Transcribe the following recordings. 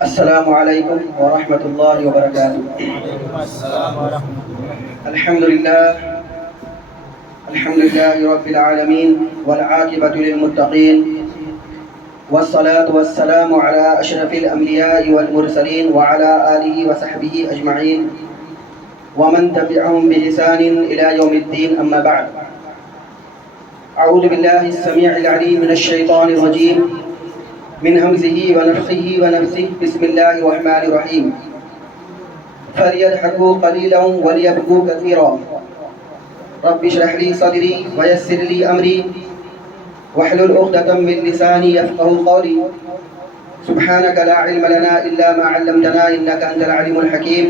السلام علیکم ورحمۃ اللہ وبرکاتہ۔ الحمد للہ رب العالمین والعاقبۃ للمتقین والصلاة والسلام على اشرف الانبیاء والمرسلین وعلى آلہ وصحبہ اجمعین ومن تبعهم بإحسان الى یوم الدین، اما بعد۔ اعوذ باللہ السمیع العلیم من الشیطان الرجیم من همزه ونفخه ونفثه، بسم الله الرحمن الرحيم۔ فليضحكوا قليلا وليبكوا كثيرا، رب اشرح لي صدري ويسر لي أمري واحلل عقدة من لساني يفقهوا قولي، سبحانك لا علم لنا إلا ما علمتنا إنك أنت العليم الحكيم،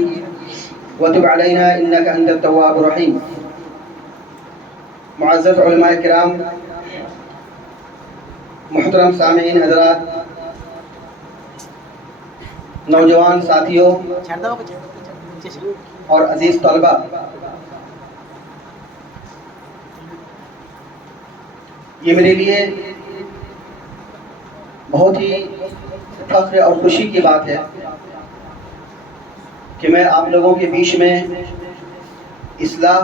وتب علينا إنك أنت التواب الرحيم۔ معزز علماء کرام، محترم سامعین حضرات، نوجوان ساتھیوں اور عزیز طلبہ، یہ میرے لیے بہت ہی فخر اور خوشی کی بات ہے کہ میں آپ لوگوں کے بیچ میں اصلاح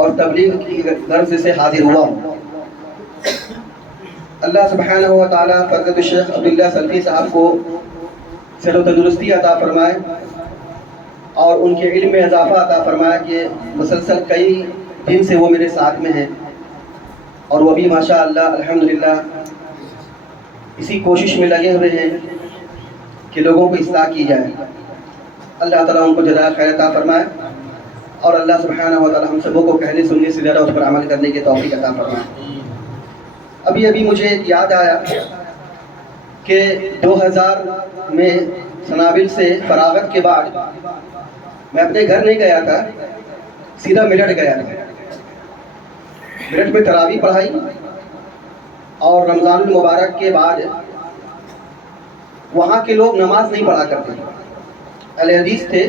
اور تبلیغ کی غرض سے حاضر ہوا ہوں۔ اللہ سبحانہ و تعالیٰ فضلت الشیخ عبداللہ سلفی صاحب کو صحت و تندرستی عطا فرمائے اور ان کے علم میں اضافہ عطا فرمائے کہ مسلسل کئی دن سے وہ میرے ساتھ میں ہیں اور وہ بھی ماشاء اللہ الحمدللہ اسی کوشش میں لگے ہوئے ہیں کہ لوگوں کو اصلاح کی جائے۔ اللہ تعالیٰ ان کو جزائے خیر عطا فرمائے اور اللہ سبحانہ و تعالیٰ ہم سبوں کو کہنے سننے سے زیادہ اس پر عمل کرنے کی توفیق عطا فرمائے۔ ابھی مجھے یاد آیا کہ 2000 میں سنابل سے فراغت کے بعد میں اپنے گھر نہیں گیا تھا، سیدھا میرٹھ گیا تھا۔ میرٹھ میں تراویح پڑھائی اور رمضان المبارک کے بعد وہاں کے لوگ نماز نہیں پڑھا کرتے، اہل حدیث تھے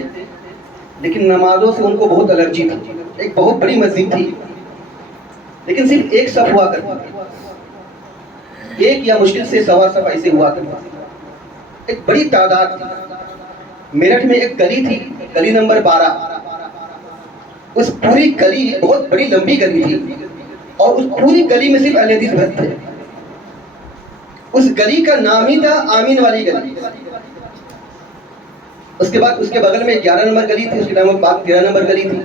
لیکن نمازوں سے ان کو بہت الرجی تھی۔ ایک بہت بڑی مسجد تھی لیکن صرف ایک صف ہوا کرتی، ایک یا مشکل سے سوا صف ایسے ہوا کرتا، ایک بڑی تعداد تھی۔ میرٹھ میں ایک گلی تھی، گلی نمبر 12، اس پوری گلی بہت بڑی لمبی گلی تھی اور اس پوری گلی میں صرف اہل حدیث بس تھے۔ اس گلی کا نام ہی تھا آمین والی گلی۔ اس کے بعد اس کے بغل میں 11 نمبر گلی تھی، اس کے بعد 13 نمبر گلی تھی،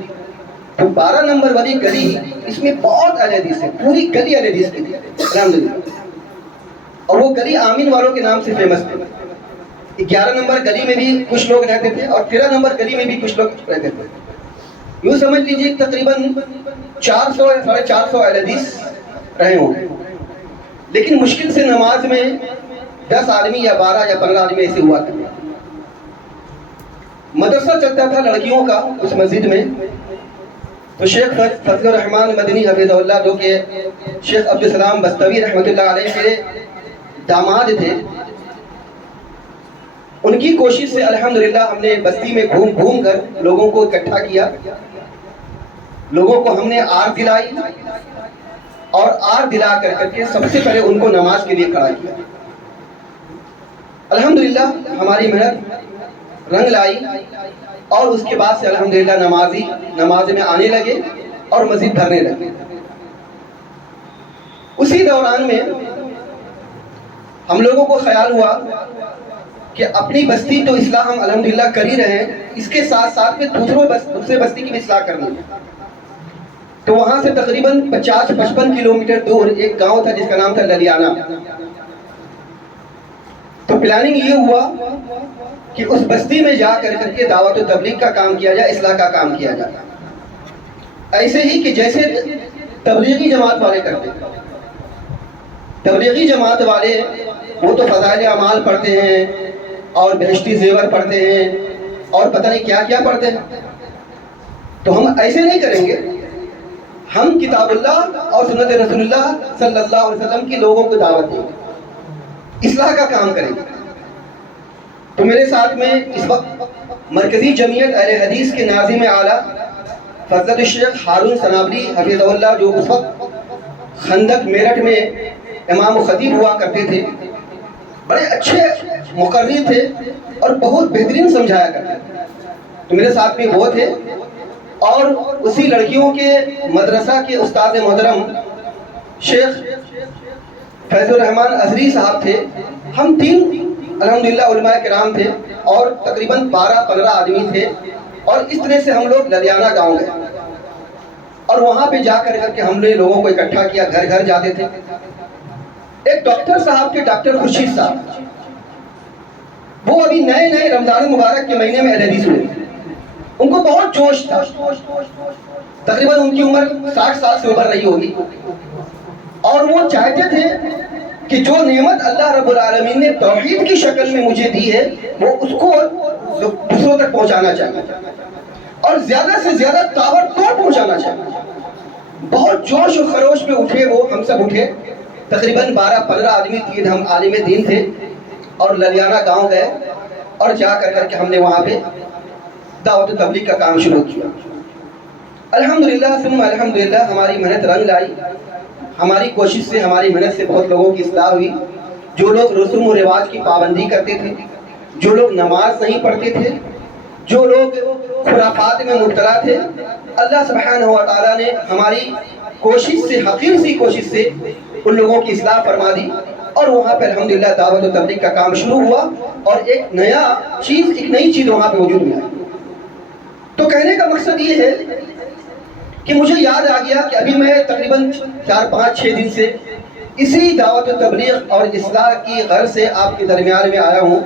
تو 12 نمبر والی گلی اس میں بہت اہل حدیث ہے، پوری گلی اہل حدیث کی تھی الحمدللہ، اور وہ گلی آمین والوں کے نام سے فیمس تھے۔ 11 نمبر گلی میں بھی کچھ لوگ رہتے تھے اور 13 نمبر گلی میں بھی کچھ لوگ رہتے تھے۔ یوں سمجھ لیجیے تقریباً 400 یا 450 اہل حدیث رہے ہوں گے، لیکن مشکل سے نماز میں 10 آدمی یا 12 یا 15 آدمی ایسے ہوا تھا۔ مدرسہ چلتا تھا لڑکیوں کا اس مسجد میں، تو شیخ فضل الرحمان مدنی حفظہ اللہ جو کہ شیخ عبدالسلام بستوی رحمۃ اللہ علیہ کے داماد تھے، ان کی کوشش سے الحمدللہ ہم نے بستی میں گھوم گھوم کر لوگوں کو اکٹھا کیا، لوگوں کو ہم نے آر دلائی اور آر دلا کر کے سب سے پہلے ان کو نماز کے لیے کھڑا کیا۔ الحمدللہ ہماری محنت رنگ لائی اور اس کے بعد سے الحمدللہ نماز میں آنے لگے اور مسجد بھرنے لگے۔ اسی دوران میں ہم لوگوں کو خیال ہوا کہ اپنی بستی تو اصلاح ہم الحمدللہ کر ہی رہے ہیں، اس کے ساتھ ساتھ میں دوسرے بستی کی بھی اصلاح کرنی ہے۔ تو وہاں سے تقریباً 50-55 کلومیٹر دور ایک گاؤں تھا جس کا نام تھا للیانہ۔ تو پلاننگ یہ ہوا کہ اس بستی میں جا کر کے دعوت و تبلیغ کا کام کیا جائے، اصلاح کا کام کیا جائے، ایسے ہی کہ جیسے تبلیغی جماعت والے کرتے ہیں۔ تبلیغی جماعت والے وہ تو فضائل اعمال پڑھتے ہیں اور بہشتی زیور پڑھتے ہیں اور پتہ نہیں کیا کیا پڑھتے ہیں، تو ہم ایسے نہیں کریں گے، ہم کتاب اللہ اور سنت رسول اللہ صلی اللہ علیہ وسلم کی لوگوں کو دعوت دیں گے، اصلاح کا کام کریں گے۔ تو میرے ساتھ میں اس وقت مرکزی جمعیت اہل حدیث کے ناظم اعلیٰ فضلت الشیخ ہارون سنابلی حفظہ اللہ جو اس وقت خندق میرٹھ میں امام و خطیب ہوا کرتے تھے، بڑے اچھے مقرر تھے اور بہت بہترین سمجھایا کرتے تھے. تو میرے ساتھ میں وہ تھے، اور اسی لڑکیوں کے مدرسہ کے استاد محترم شیخ فیض الرحمان ازری صاحب تھے. ہم 3 الحمدللہ علماء کرام تھے اور تقریباً 12-15 آدمی تھے، اور اس طرح سے ہم لوگ لدیانہ گاؤں گئے، اور وہاں پہ جا کر کے ہم نے لوگوں کو اکٹھا کیا، گھر گھر جاتے تھے. ایک ڈاکٹر صاحب تھے، ڈاکٹر خورشید صاحب، وہ ابھی نئے رمضان المبارک کے مہینے میں حدیث ہوئے. ان کو بہت جوش تھا، تقریباً ان کی عمر 60 سال سے اوپر رہی ہوگی، اور وہ چاہتے تھے کہ جو نعمت اللہ رب العالمین نے توحید کی شکل میں مجھے دی ہے وہ اس کو دوسروں تک پہنچانا چاہیے، اور زیادہ سے زیادہ توڑ پہنچانا چاہیے. بہت جوش و خروش میں اٹھے وہ، ہم سب اٹھے، تقریباً 12-15 آدمی تھے، ہم عالم دین تھے، اور لدیانہ گاؤں گئے، اور جا کر کے ہم نے وہاں پہ دعوت و تبلیغ کا کام شروع کیا. الحمدللہ ثم الحمدللہ ہماری محنت رنگ لائی. ہماری کوشش سے، ہماری محنت سے بہت لوگوں کی اصلاح ہوئی. جو لوگ رسوم و رواج کی پابندی کرتے تھے، جو لوگ نماز نہیں پڑھتے تھے، جو لوگ خرافات میں مبتلا تھے، اللہ سبحانہ و تعالیٰ نے ہماری کوشش سے، حقیر سی کوشش سے ان لوگوں کی اصلاح فرما دی، اور وہاں پہ الحمدللہ دعوت و تبلیغ کا کام شروع ہوا، اور ایک نئی چیز وہاں پہ وجود میں آئی. تو کہنے کا مقصد یہ ہے کہ مجھے یاد آ گیا کہ ابھی میں تقریباً 4-5-6 دن سے اسی دعوت و تبلیغ اور اصلاح کی غرض سے آپ کے درمیان میں آیا ہوں،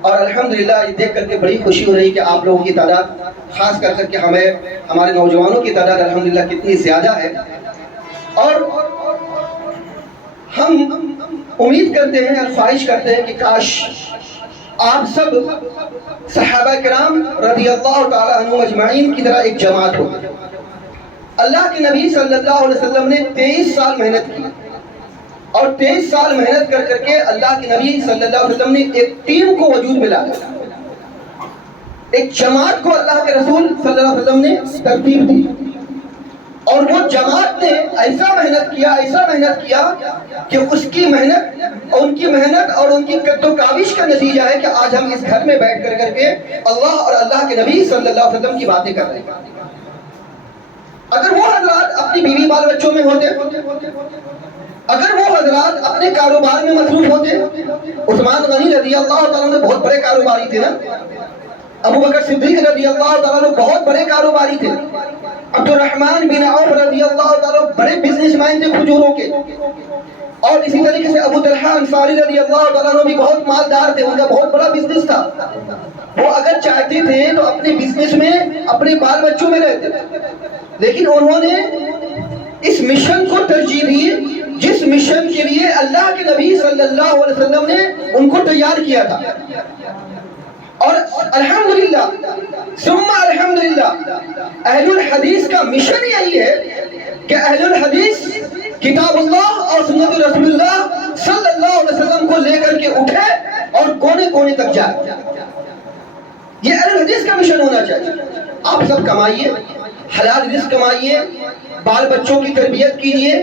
اور الحمدللہ یہ دیکھ کر کے بڑی خوشی ہو رہی کہ آپ لوگوں کی تعداد، خاص کر کے ہمارے نوجوانوں کی تعداد الحمدللہ کتنی زیادہ ہے. اور ہم امید کرتے ہیں اور خواہش کرتے ہیں کہ کاش آپ سب صحابہ کرام رضی اللہ تعالی عنہم اجمعین کی طرح ایک جماعت ہو. اللہ کے نبی صلی اللہ علیہ وسلم نے 23 سال محنت کی، اور 23 سال محنت کر کے اللہ کے نبی صلی اللہ علیہ وسلم نے ایک ٹیم کو وجود میں لایا، ایک جماعت کو اللہ کے رسول صلی اللہ علیہ وسلم نے ترتیب دی، اور وہ جماعت نے ایسا محنت کیا کہ اس کی محنت، ان کی محنت اور ان کی قد و کاوش کا نتیجہ ہے کہ آج ہم اس گھر میں بیٹھ کر کے اللہ اور اللہ کے نبی صلی اللہ علیہ وسلم کی باتیں کر رہے ہیں. اگر وہ حضرات اپنی بیوی بال بچوں میں ہوتے، اگر وہ حضرات اپنے کاروبار میں مصروف ہوتے، عثمان غنی رضی اللہ تعالیٰ عنہ بہت بڑے کاروباری تھے نا، ابو بکر صدیق رضی اللہ تعالیٰ عنہ بہت بڑے کاروباری تھے، عبد الرحمن بن عوف رضی اللہ تعالیٰ بڑے بزنس مین تھے کھجوروں کے، اور اسی طریقے سے ابو طلحہ انصاری رضی اللہ تعالیٰ عنہ بھی بہت مالدار تھے، ان کا بہت بڑا بزنس تھا. وہ اگر چاہتے تھے تو اپنے بزنس میں اپنے بال بچوں میں رہتے، لیکن انہوں نے اس مشن کو ترجیح دی جس مشن کے لیے اللہ کے نبی صلی اللہ علیہ وسلم نے ان کو تیار کیا تھا. اور الحمدللہ ثم الحمدللہ اہل الحدیث کا مشن یہی ہے کہ اہل الحدیث کتاب اللہ اور سنت رسول اللہ صلی اللہ علیہ وسلم کو لے کر کے اٹھے اور کونے کونے تک جائے. یہ اہل الحدیث کا مشن ہونا چاہیے. آپ سب کمائیے، حلال رزق کمائیے، بال بچوں کی تربیت کیجیے،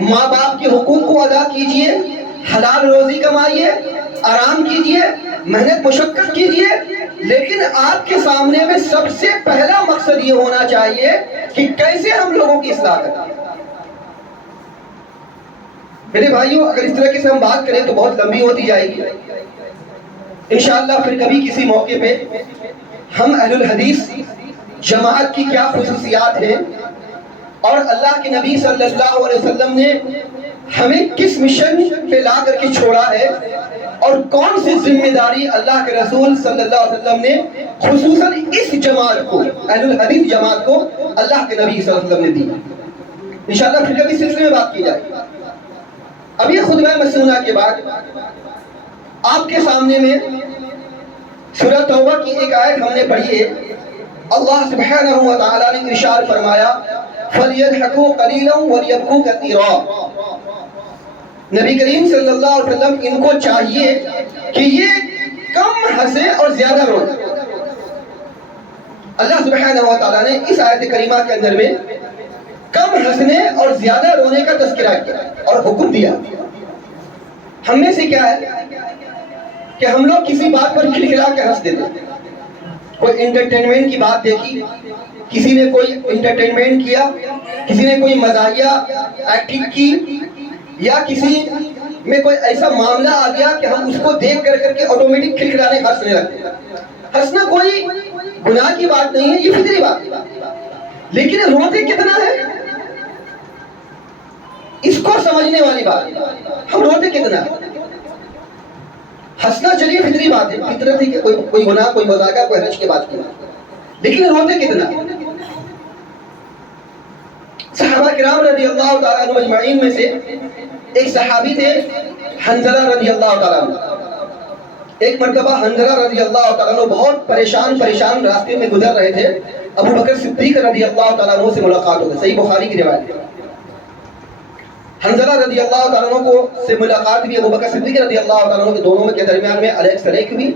ماں باپ کے حقوق کو ادا کیجیے، حلال روزی کمائیے، آرام کیجیے، محنت مشقت کیجیے، لیکن آپ کے سامنے میں سب سے پہلا مقصد یہ ہونا چاہیے کہ کیسے ہم لوگوں کی اصلاح کریں. میرے بھائیوں، اگر اس طرح سے ہم بات کریں تو بہت لمبی ہوتی جائے گی. انشاءاللہ پھر کبھی کسی موقع پہ ہم اہل الحدیث جماعت کی کیا خصوصیات ہیں، اور اللہ کے نبی صلی اللہ علیہ وسلم نے ہمیں کس مشن پہ لا کر کے چھوڑا ہے، اور کون سی ذمہ داری اللہ کے رسول صلی اللہ علیہ وسلم نے خصوصاً اس جماعت کو، اہل الحدیث جماعت کو اللہ کے نبی صلی اللہ علیہ وسلم نے دی. انشاءاللہ پھر کبھی سلسلے میں بات کی جائے. اب یہ خطبہ مسنونہ کے بعد آپ کے سامنے میں سورہ توبہ کی ایک آیت ہم نے پڑھی ہے. اللہ سبحانہ و تعالیٰ نے ارشاد فرمایا فَلْيَضْحَكُوا قَلِيلًا وَلْيَبْكُوا كَثِيرًا. نبی کریم صلی اللہ علیہ وسلم ان کو چاہیے کہ یہ کم ہنسے اور زیادہ روئیں. اللہ سبحانہ و تعالیٰ نے اس آیت کریمہ کے اندر میں کم ہنسنے اور زیادہ رونے کا تذکرہ کیا اور حکم دیا۔ ہم میں سے کیا ہے کہ ہم لوگ کسی بات پر کھلکھلا کے ہنس دیتے ہیں۔ کوئی انٹرٹینمنٹ کی بات دیکھی، کسی نے کوئی انٹرٹینمنٹ کیا، کسی نے کوئی مزاحیہ ایکٹنگ کی، یا کسی میں کوئی ایسا معاملہ آ گیا کہ ہم اس کو دیکھ کر کے آٹومیٹک کھلکھلانے ہنسنے لگتے ہیں۔ ہنسنا کوئی گناہ کی بات نہیں ہے، یہ فطری بات ہے، لیکن روتے کتنا ہے اس کو سمجھنے والی بات ہے۔ ہم روتے کتنا ہے؟ ہنسنا چلیے فطری بات ہے، فطرت ہی کہ کوئی گناہ، کوئی مذاقہ، کوئی حرج کی بات کی، لیکن روتے کتنا؟ صحابہ کرام رضی اللہ تعالیٰ عنہ اجمعین میں سے ایک صحابی تھے حنظلہ رضی اللہ تعالیٰ عنہ۔ ایک مرتبہ حنظلہ رضی اللہ تعالیٰ عنہ بہت پریشان راستے میں گزر رہے تھے۔ ابو بکر صدیق رضی اللہ تعالیٰ عنہ سے ملاقات ہو گئی، صحیح بخاری کی روایت ہے۔ حنظلہ رضی اللہ تعالیٰ عنہ کو سے ملاقات بھی ابو بکر صدیق رضی اللہ تعالیٰ عنہ کے دونوں کے درمیان میں علیہ سلیک ہوئی۔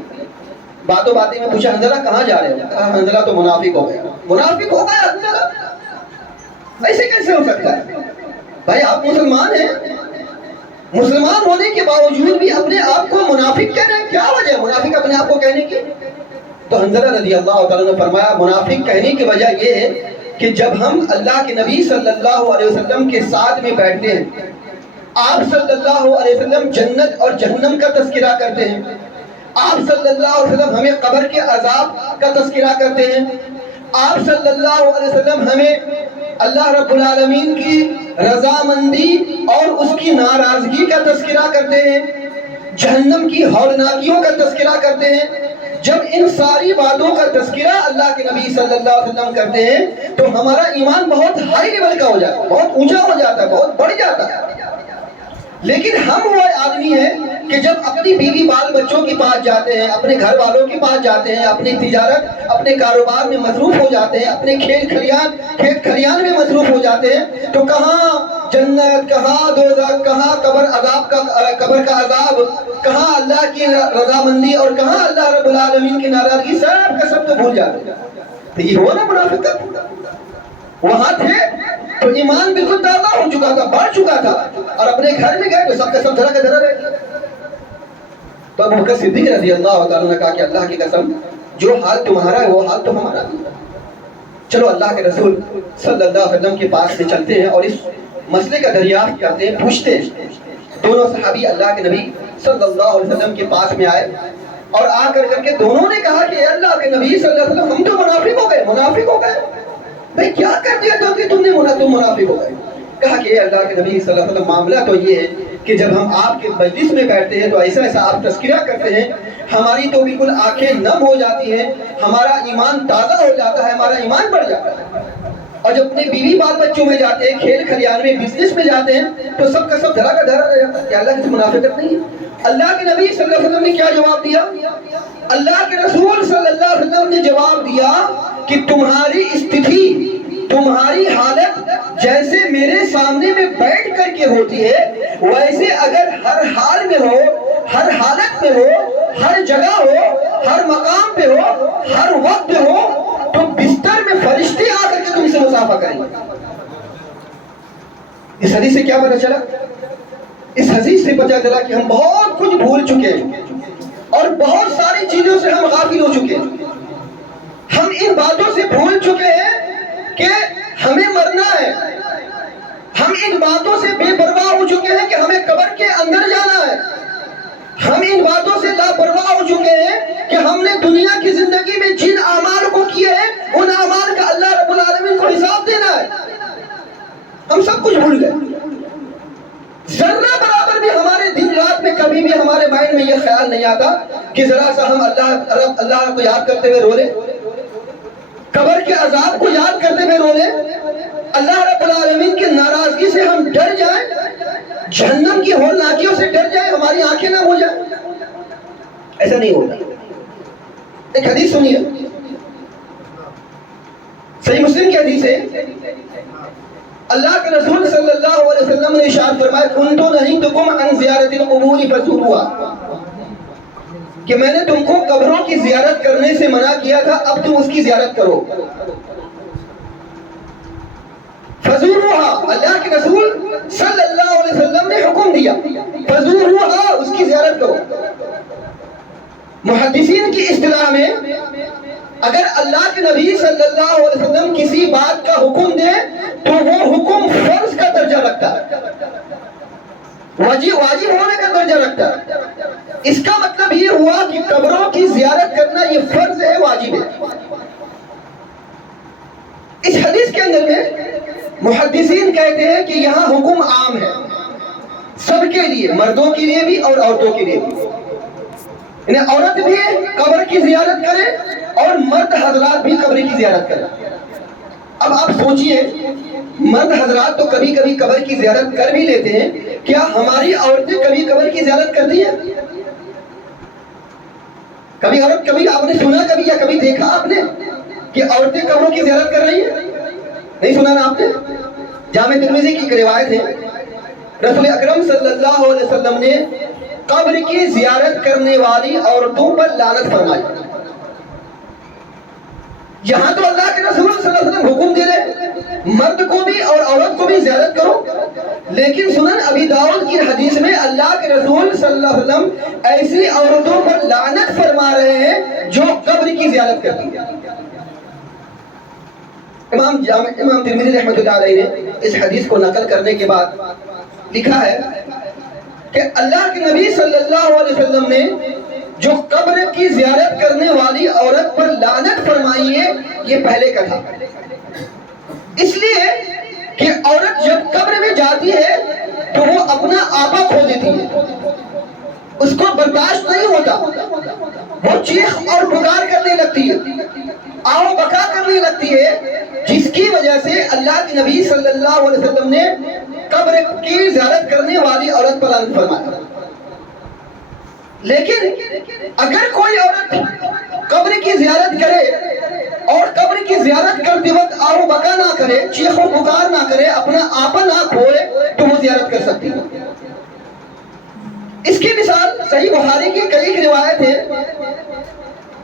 باتوں باتیں میں پوچھا حنظلہ کہاں جا رہے ہو؟ کہا حنظلہ تو منافق ہو گیا۔ منافق ہو گیا حنظلہ؟ ایسے کیسے ہو سکتا ہے بھائی؟ آپ مسلمان ہیں، مسلمان ہونے کے باوجود بھی اپنے آپ کو منافق کہہ رہے ہیں، کیا وجہ ہے منافق اپنے آپ کو کہنے کی؟ تو حنظلہ رضی اللہ تعالیٰ نے فرمایا منافق کہنے کی وجہ یہ ہے کہ جب ہم اللہ کے نبی صلی اللہ علیہ وسلم کے ساتھ میں بیٹھتے ہیں، آپ صلی اللہ علیہ وسلم جنت اور جہنم کا تذکرہ کرتے ہیں، آپ صلی اللہ علیہ وسلم ہمیں قبر کے عذاب کا تذکرہ کرتے ہیں، آپ صلی اللہ علیہ وسلم ہمیں اللہ رب العالمین کی رضامندی اور اس کی ناراضگی کا تذکرہ کرتے ہیں، جہنم کی ہولناکیوں کا تذکرہ کرتے ہیں۔ جب ان ساری باتوں کا تذکرہ اللہ کے نبی صلی اللہ علیہ وسلم کرتے ہیں تو ہمارا ایمان بہت ہائی لیول کا ہو جاتا ہے، بہت اونچا ہو جاتا ہے، بہت بڑھ جاتا ہے۔ لیکن ہم وہ آدمی ہیں کہ جب اپنی بیوی بال بچوں کے پاس جاتے ہیں، اپنے گھر والوں کے پاس جاتے ہیں، اپنی تجارت، اپنے کاروبار میں مصروف ہو جاتے ہیں، اپنے کھیت کھلیان میں مصروف ہو جاتے ہیں، تو کہاں جنت، کہاں دوزخ، کہاں قبر کا عذاب، کہاں اللہ کی رضامندی اور کہاں اللہ رب العالمین کی ناراضگی، سب کا سب تو بھول جاتے ہیں۔ تو یہ ہوا نا منافقت، وہاں تھے تو ایمان بالکل تازہ ہو چکا تھا، بڑھ چکا تھا، اور اپنے گھر میں گئے تو سب کا سب دھرا کا دھرا رہ گیا۔ تو ابو بکر صدیق رضی اللہ تعالیٰ نے کہا کہ اللہ کی قسم جو حال تمہارا ہے وہ حال تو ہمارا بھی ہے۔ چلو اللہ کے رسول صلی اللہ علیہ وسلم کے پاس میں چلتے ہیں اور اس مسئلے کا دریافت کرتے ہیں، پوچھتے ہیں۔ دونوں صحابی اللہ کے نبی صلی اللہ علیہ وسلم کے پاس میں آئے اور آ کر کے دونوں نے کہا کہ اے اللہ کے نبی صلی اللہ علیہ وسلم ہم تو منافق ہو گئے بھئی کیا کر دیا تو کہ تم منافق ہو گئے؟ کہا کہ اے اللہ کے نبی صلی اللہ علیہ وسلم معاملہ تو یہ ہے کہ جب ہم آپ کے مجلس میں بیٹھتے ہیں تو ایسا آپ تذکرہ کرتے ہیں، ہماری تو بالکل آنکھیں نم ہو جاتی ہیں، ہمارا ایمان تازہ ہو جاتا ہے، ہمارا ایمان بڑھ جاتا ہے۔ اور جب اپنے بیوی بال بچوں میں جاتے ہیں، کھیل کھلیان میں، بزنس میں جاتے ہیں تو سب کا سب دھرا کا دھرا رہ جاتا ہے کہ اللہ کی منافقت نہیں ہے۔ اللہ کے نبی صلی اللہ علیہ وسلم نے کیا جواب دیا؟ اللہ کے رسول صلی اللہ علیہ وسلم نے جواب دیا کہ تمہاری استھتی، تمہاری حالت جیسے میرے سامنے میں بیٹھ کر کے ہوتی ہے، ویسے اگر ہر حال میں ہو، ہر حالت میں ہو، ہر جگہ ہو، ہر مقام پہ ہو، ہر وقت ہو، تو بستر میں فرشتے آ کر کے تم سے مصافحہ کریں گے۔ اس حدیث سے کیا پتہ چلا؟ اس حدیث سے پتہ چلا کہ ہم بہت کچھ بھول چکے ہیں اور بہت ساری چیزوں سے ہم غافل ہو چکے ہیں۔ ہم ان باتوں سے بھول چکے ہیں کہ ہمیں مرنا ہے، ہم ان باتوں سے بے پرواہ ہو چکے ہیں کہ ہمیں قبر کے اندر جانا ہے، ہم ان باتوں سے لاپرواہ ہو چکے ہیں کہ ہم نے دنیا کی زندگی میں جن اعمال کو کیے ہیں ان اعمال کا اللہ رب العالمین کو حساب دینا ہے۔ ہم سب کچھ بھول گئے، ذرہ برابر بھی ہمارے دن رات میں کبھی بھی ہمارے مائنڈ میں یہ خیال نہیں آتا کہ ذرا سا ہم اللہ کو یاد کرتے ہوئے رو لیں، قبر کے عذاب کو یاد کرتے ہوئے رو لیں، اللہ رب العالمین کی ناراضگی سے ہم ڈر جائیں، جہنم کی ہولناکیوں سے ڈر جائیں، ہماری آنکھیں نم ہو جائیں۔ ایسا نہیں ہوتا۔ ایک حدیث سنیے، صحیح مسلم کی حدیث ہے، اللہ کے رسول صلی اللہ علیہ وسلم نے ارشاد فرمایا کنت نہیتکم عن زیارت القبور فزوروها، کہ میں نے تم کو قبروں کی زیارت کرنے سے منع کیا تھا، اب تم اس کی زیارت کرو۔ فزوروہا، اللہ کے رسول صلی اللہ علیہ وسلم نے حکم دیا فزوروہا، اس کی زیارت کرو۔ محدثین کی اصطلاح میں اگر اللہ کے نبی صلی اللہ علیہ وسلم کسی بات کا حکم دے تو وہ حکم فرض کا درجہ رکھتا ہے، واجب ہونے کا درجہ رکھتا ہے۔ اس کا مطلب یہ ہوا کہ قبروں کی زیارت کرنا یہ فرض ہے، واجب ہے۔ اس حدیث کے اندر میں محدثین کہتے ہیں کہ یہاں حکم عام ہے سب کے لیے، مردوں کے لیے بھی اور عورتوں کے لیے بھی، یعنی عورت بھی قبر کی زیارت کرے اور مرد حضرات بھی قبر کی زیارت کرے۔ اب آپ سوچئے، مرد حضرات تو کبھی کبھی قبر کی زیارت کر بھی لیتے ہیں، کیا ہماری عورتیں کبھی قبر کی زیارت کرتی ہیں؟ کبھی عورت، کبھی آپ نے سنا کبھی یا کبھی دیکھا آپ نے کہ عورتیں قبروں کی زیارت کر رہی ہیں؟ نہیں سنا نا آپ نے؟ جامع ترمذی کی ایک روایت ہے، رسول اکرم صلی اللہ علیہ وسلم نے قبر کی زیارت کرنے والی عورتوں پر لعنت فرمائی۔ یہاں تو اللہ کے رسول صلی اللہ علیہ وسلم حکم دے رہے مرد کو بھی اور عورت کو بھی زیارت کرو، لیکن سنن ابی داؤد کی حدیث میں اللہ کے رسول صلی اللہ علیہ وسلم ایسی عورتوں پر لعنت فرما رہے ہیں جو قبر کی زیارت کرتی ہیں۔ امام ترمذی رحمۃ اللہ علیہ نے اس حدیث کو نقل کرنے کے بعد لکھا ہے کہ اللہ کے نبی صلی اللہ علیہ وسلم نے جو قبر کی زیارت کرنے والی عورت پر لعنت فرمائی ہے یہ پہلے کا تھا، اس لیے کہ عورت جب قبر میں جاتی ہے تو وہ اپنا آپا کھو دیتی ہے، اس کو برداشت نہیں ہوتا، وہ چیخ اور پکار کرنے لگتی ہے، آہو بکا کرنے لگتی ہے، جس کی وجہ سے اللہ کے نبی صلی اللہ علیہ وسلم نے قبر کی زیارت کرنے والی عورت پر لعنت فرمایا۔ لیکن اگر کوئی عورت قبر کی زیارت کرے اور قبر کی زیارت کرتے وقت آہو بکا نہ کرے، چیخ و پکار نہ کرے، اپنا آپا نہ کھوئے تو وہ زیارت کر سکتی ہے۔ اس کی مثال صحیح بخاری کی کئی روایت ہے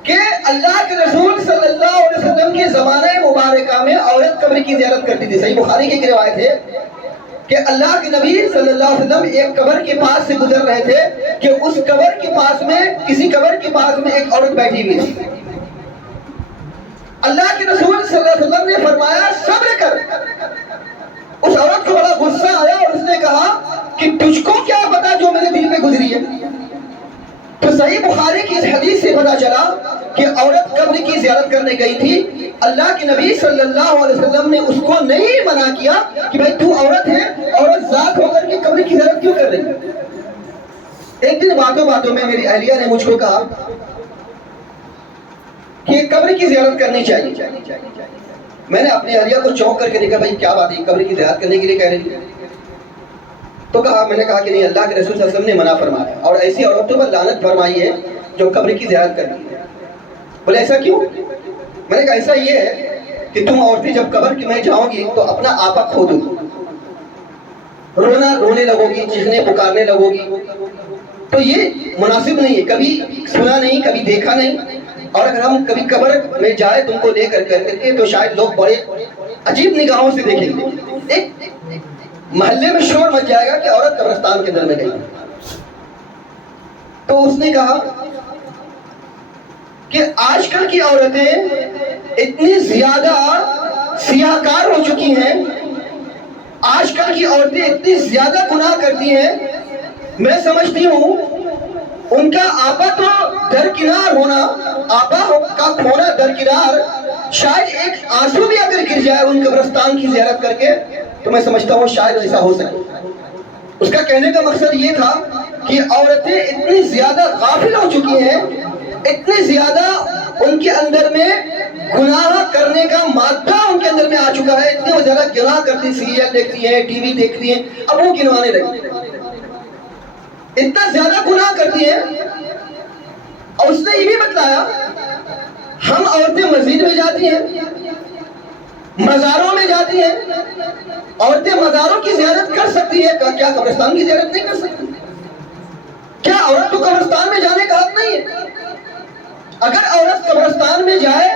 کہ اللہ کے رسول صلی اللہ علیہ وسلم کے زمانہ مبارکہ میں عورت قبر کی زیارت کرتی تھی۔ صحیح بخاری کی ایک روایت ہے کہ اللہ کے نبی صلی اللہ علیہ وسلم ایک قبر کے پاس سے گزر رہے تھے کہ اس قبر کے پاس میں، کسی قبر کے پاس میں ایک عورت بیٹھی ہوئی تھی۔ اللہ کے رسول صلی اللہ علیہ وسلم نے فرمایا صبر کر۔ اس عورت کو بڑا غصہ آیا اور اس نے کہا کہ تجھ کو کیا پتا جو میرے دل میں گزری ہے؟ تو صحیح بخاری کی اس حدیث سے پتا چلا کہ عورت قبر کی زیارت کرنے گئی تھی، اللہ کے نبی صلی اللہ علیہ وسلم نے اس کو نہیں منع کیا کہ بھائی تو عورت ہے، عورت ذات ہو کر کے قبر کی زیارت کیوں کر رہی ہے؟ ایک دن باتوں باتوں میں میری اہلیہ نے مجھ کو کہا کہ قبر کی زیارت کرنی چاہیے۔ میں نے اپنی اہلیہ کو چونک کر کے دیکھا، بھائی کیا بات ہے، قبر کی زیارت کرنے کے لیے کہہ رہی ہے؟ تو میں نے کہا کہ نہیں، اللہ کے رسول صلی اللہ علیہ وسلم نے منع فرمایا اور ایسی عورتوں پر لعنت فرمائی ہے جو قبر کی زیارت کرتی ہے۔ بولے ایسا کیوں؟ میں نے کہا ایسا یہ ہے کہ تم عورتیں جب قبر میں جاؤ گی تو اپنا آپا کھو دو گی، رونے لگو گی، چیخنے پکارنے لگو گی، تو یہ مناسب نہیں ہے، کبھی سنا نہیں، کبھی دیکھا نہیں۔ اور اگر ہم کبھی قبر میں جائے تم کو لے کر کے تو شاید لوگ بڑے عجیب نگاہوں سے دیکھیں گے، ایک محلے میں شور مچ جائے گا کہ عورت قبرستان کے اندر میں گئی۔ تو اس نے کہا کہ آج کل کی عورتیں اتنی زیادہ سیاہ کار ہو چکی ہیں، آج کل کی عورتیں اتنی زیادہ گناہ کرتی ہیں، میں سمجھتی ہوں ان کا آپا تو درکنار ہونا، آپا کا کھونا درکنار، شاید ایک آنسو بھی اگر گر جائے ان قبرستان کی زیارت کر کے تو میں سمجھتا ہوں شاید ایسا ہو سکے۔ اس کا کہنے کا مقصد یہ تھا کہ عورتیں اتنی زیادہ غافل ہو چکی ہیں، اتنی زیادہ ان کے اندر میں گناہ کرنے کا مادہ ان کے اندر میں آ چکا ہے، اتنی زیادہ گناہ کرتی، سیریل دیکھتی ہیں، ٹی وی دیکھتی ہیں، اب وہ گنوانے لگی، اتنا زیادہ گناہ کرتی ہیں۔ اور اس نے یہ بھی بتلایا ہم عورتیں مسجد میں جاتی ہیں، مزاروں میں جاتی ہیں، عورتیں مزاروں کی زیارت کر سکتی ہے، کیا قبرستان کی زیارت نہیں کر سکتی؟ کیا عورت کو قبرستان میں جانے کا حق نہیں ہے؟ اگر عورت قبرستان میں جائے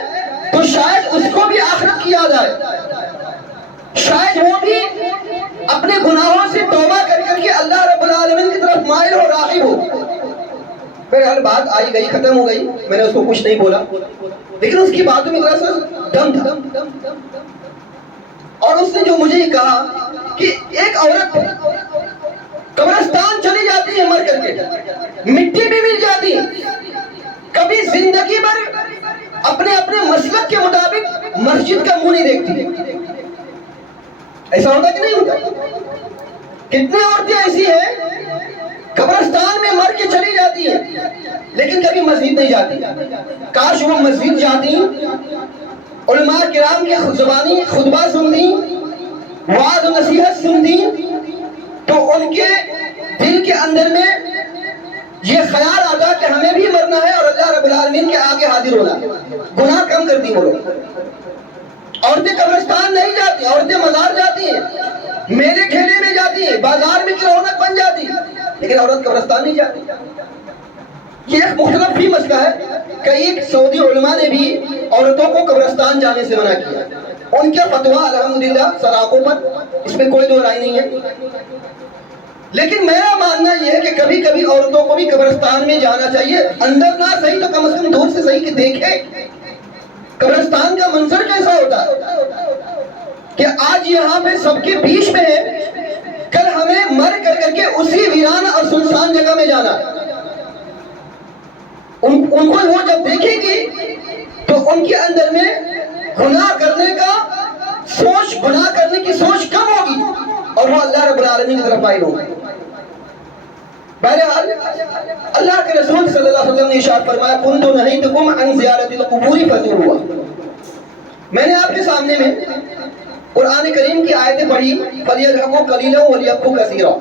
تو شاید اس کو بھی آخرت کی یاد آئے، شاید وہ بھی اپنے گناہوں سے توبہ کر کر کے اللہ رب العالمین کی طرف مائل ہو، راغب ہو. بہرحال بات آئی گئی، ختم ہو گئی، میں نے اس کو کچھ نہیں بولا، لیکن اس کی باتوں میں ذرا سا دم تھا. اور اس نے جو مجھے یہ کہا کہ ایک عورت قبرستان چلی جاتی ہے مر کر کے، مٹی بھی مل جاتی ہے، کبھی زندگی بھر اپنے اپنے مسلک کے مطابق مسجد کا منہ نہیں دیکھتی. ایسا ہوتا کہ نہیں ہوتا؟ کتنے عورتیں ایسی ہیں قبرستان میں مر کے چلی جاتی ہیں لیکن کبھی مسجد نہیں جاتی. کاش وہ مسجد جاتی، علماء کرام کے زبانی خطبہ سنتی، وعظ و نصیحت سنتی، تو ان کے دل کے اندر میں یہ خیال آتا کہ ہمیں بھی مرنا ہے اور اللہ رب العالمین کے آگے حاضر ہونا ہے. گناہ کم کرتی وہ لوگ. عورتیں قبرستان نہیں جاتی، عورتیں مزار جاتی ہیں، میلے ٹھیلے میں جاتی ہیں، بازار میں رونق بن جاتی، لیکن عورت قبرستان نہیں جاتی. یہ ایک مختلف بھی مسئلہ ہے. کئی سعودی علماء نے بھی عورتوں کو قبرستان جانے سے منع کیا. ان کے فتویٰ الحمدللہ سراغوں پر، اس میں کوئی دو رائے نہیں ہے. لیکن میرا ماننا یہ ہے کہ کبھی کبھی عورتوں کو بھی قبرستان میں جانا چاہیے، اندر نہ صحیح تو کم از کم دور سے صحیح کہ دیکھے قبرستان کا منظر کیسا ہوتا ہے. کہ آج یہاں پہ سب کے بیچ میں ہے، کل ہمیں مر کر کے اسی ویران اور سنسان جگہ میں جانا. ان کو وہ جب دیکھیں گی تو ان کے اندر میں گناہ کرنے کا سوچ، گناہ کرنے کی سوچ کم ہوگی اور وہ اللہ رب العالمین کی طرف مائل ہوگی. بہرحال اللہ کے رسول صلی اللہ علیہ وسلم نے ارشاد فرمایا كنت نهيتكم عن زیارت القبور فزوروها. میں نے آپ کے سامنے میں قرآن کریم کی آیتیں پڑھی، فَلْيَضْحَكُوا قَلِيلًا وَلْيَبْكُوا كَثِيرًا.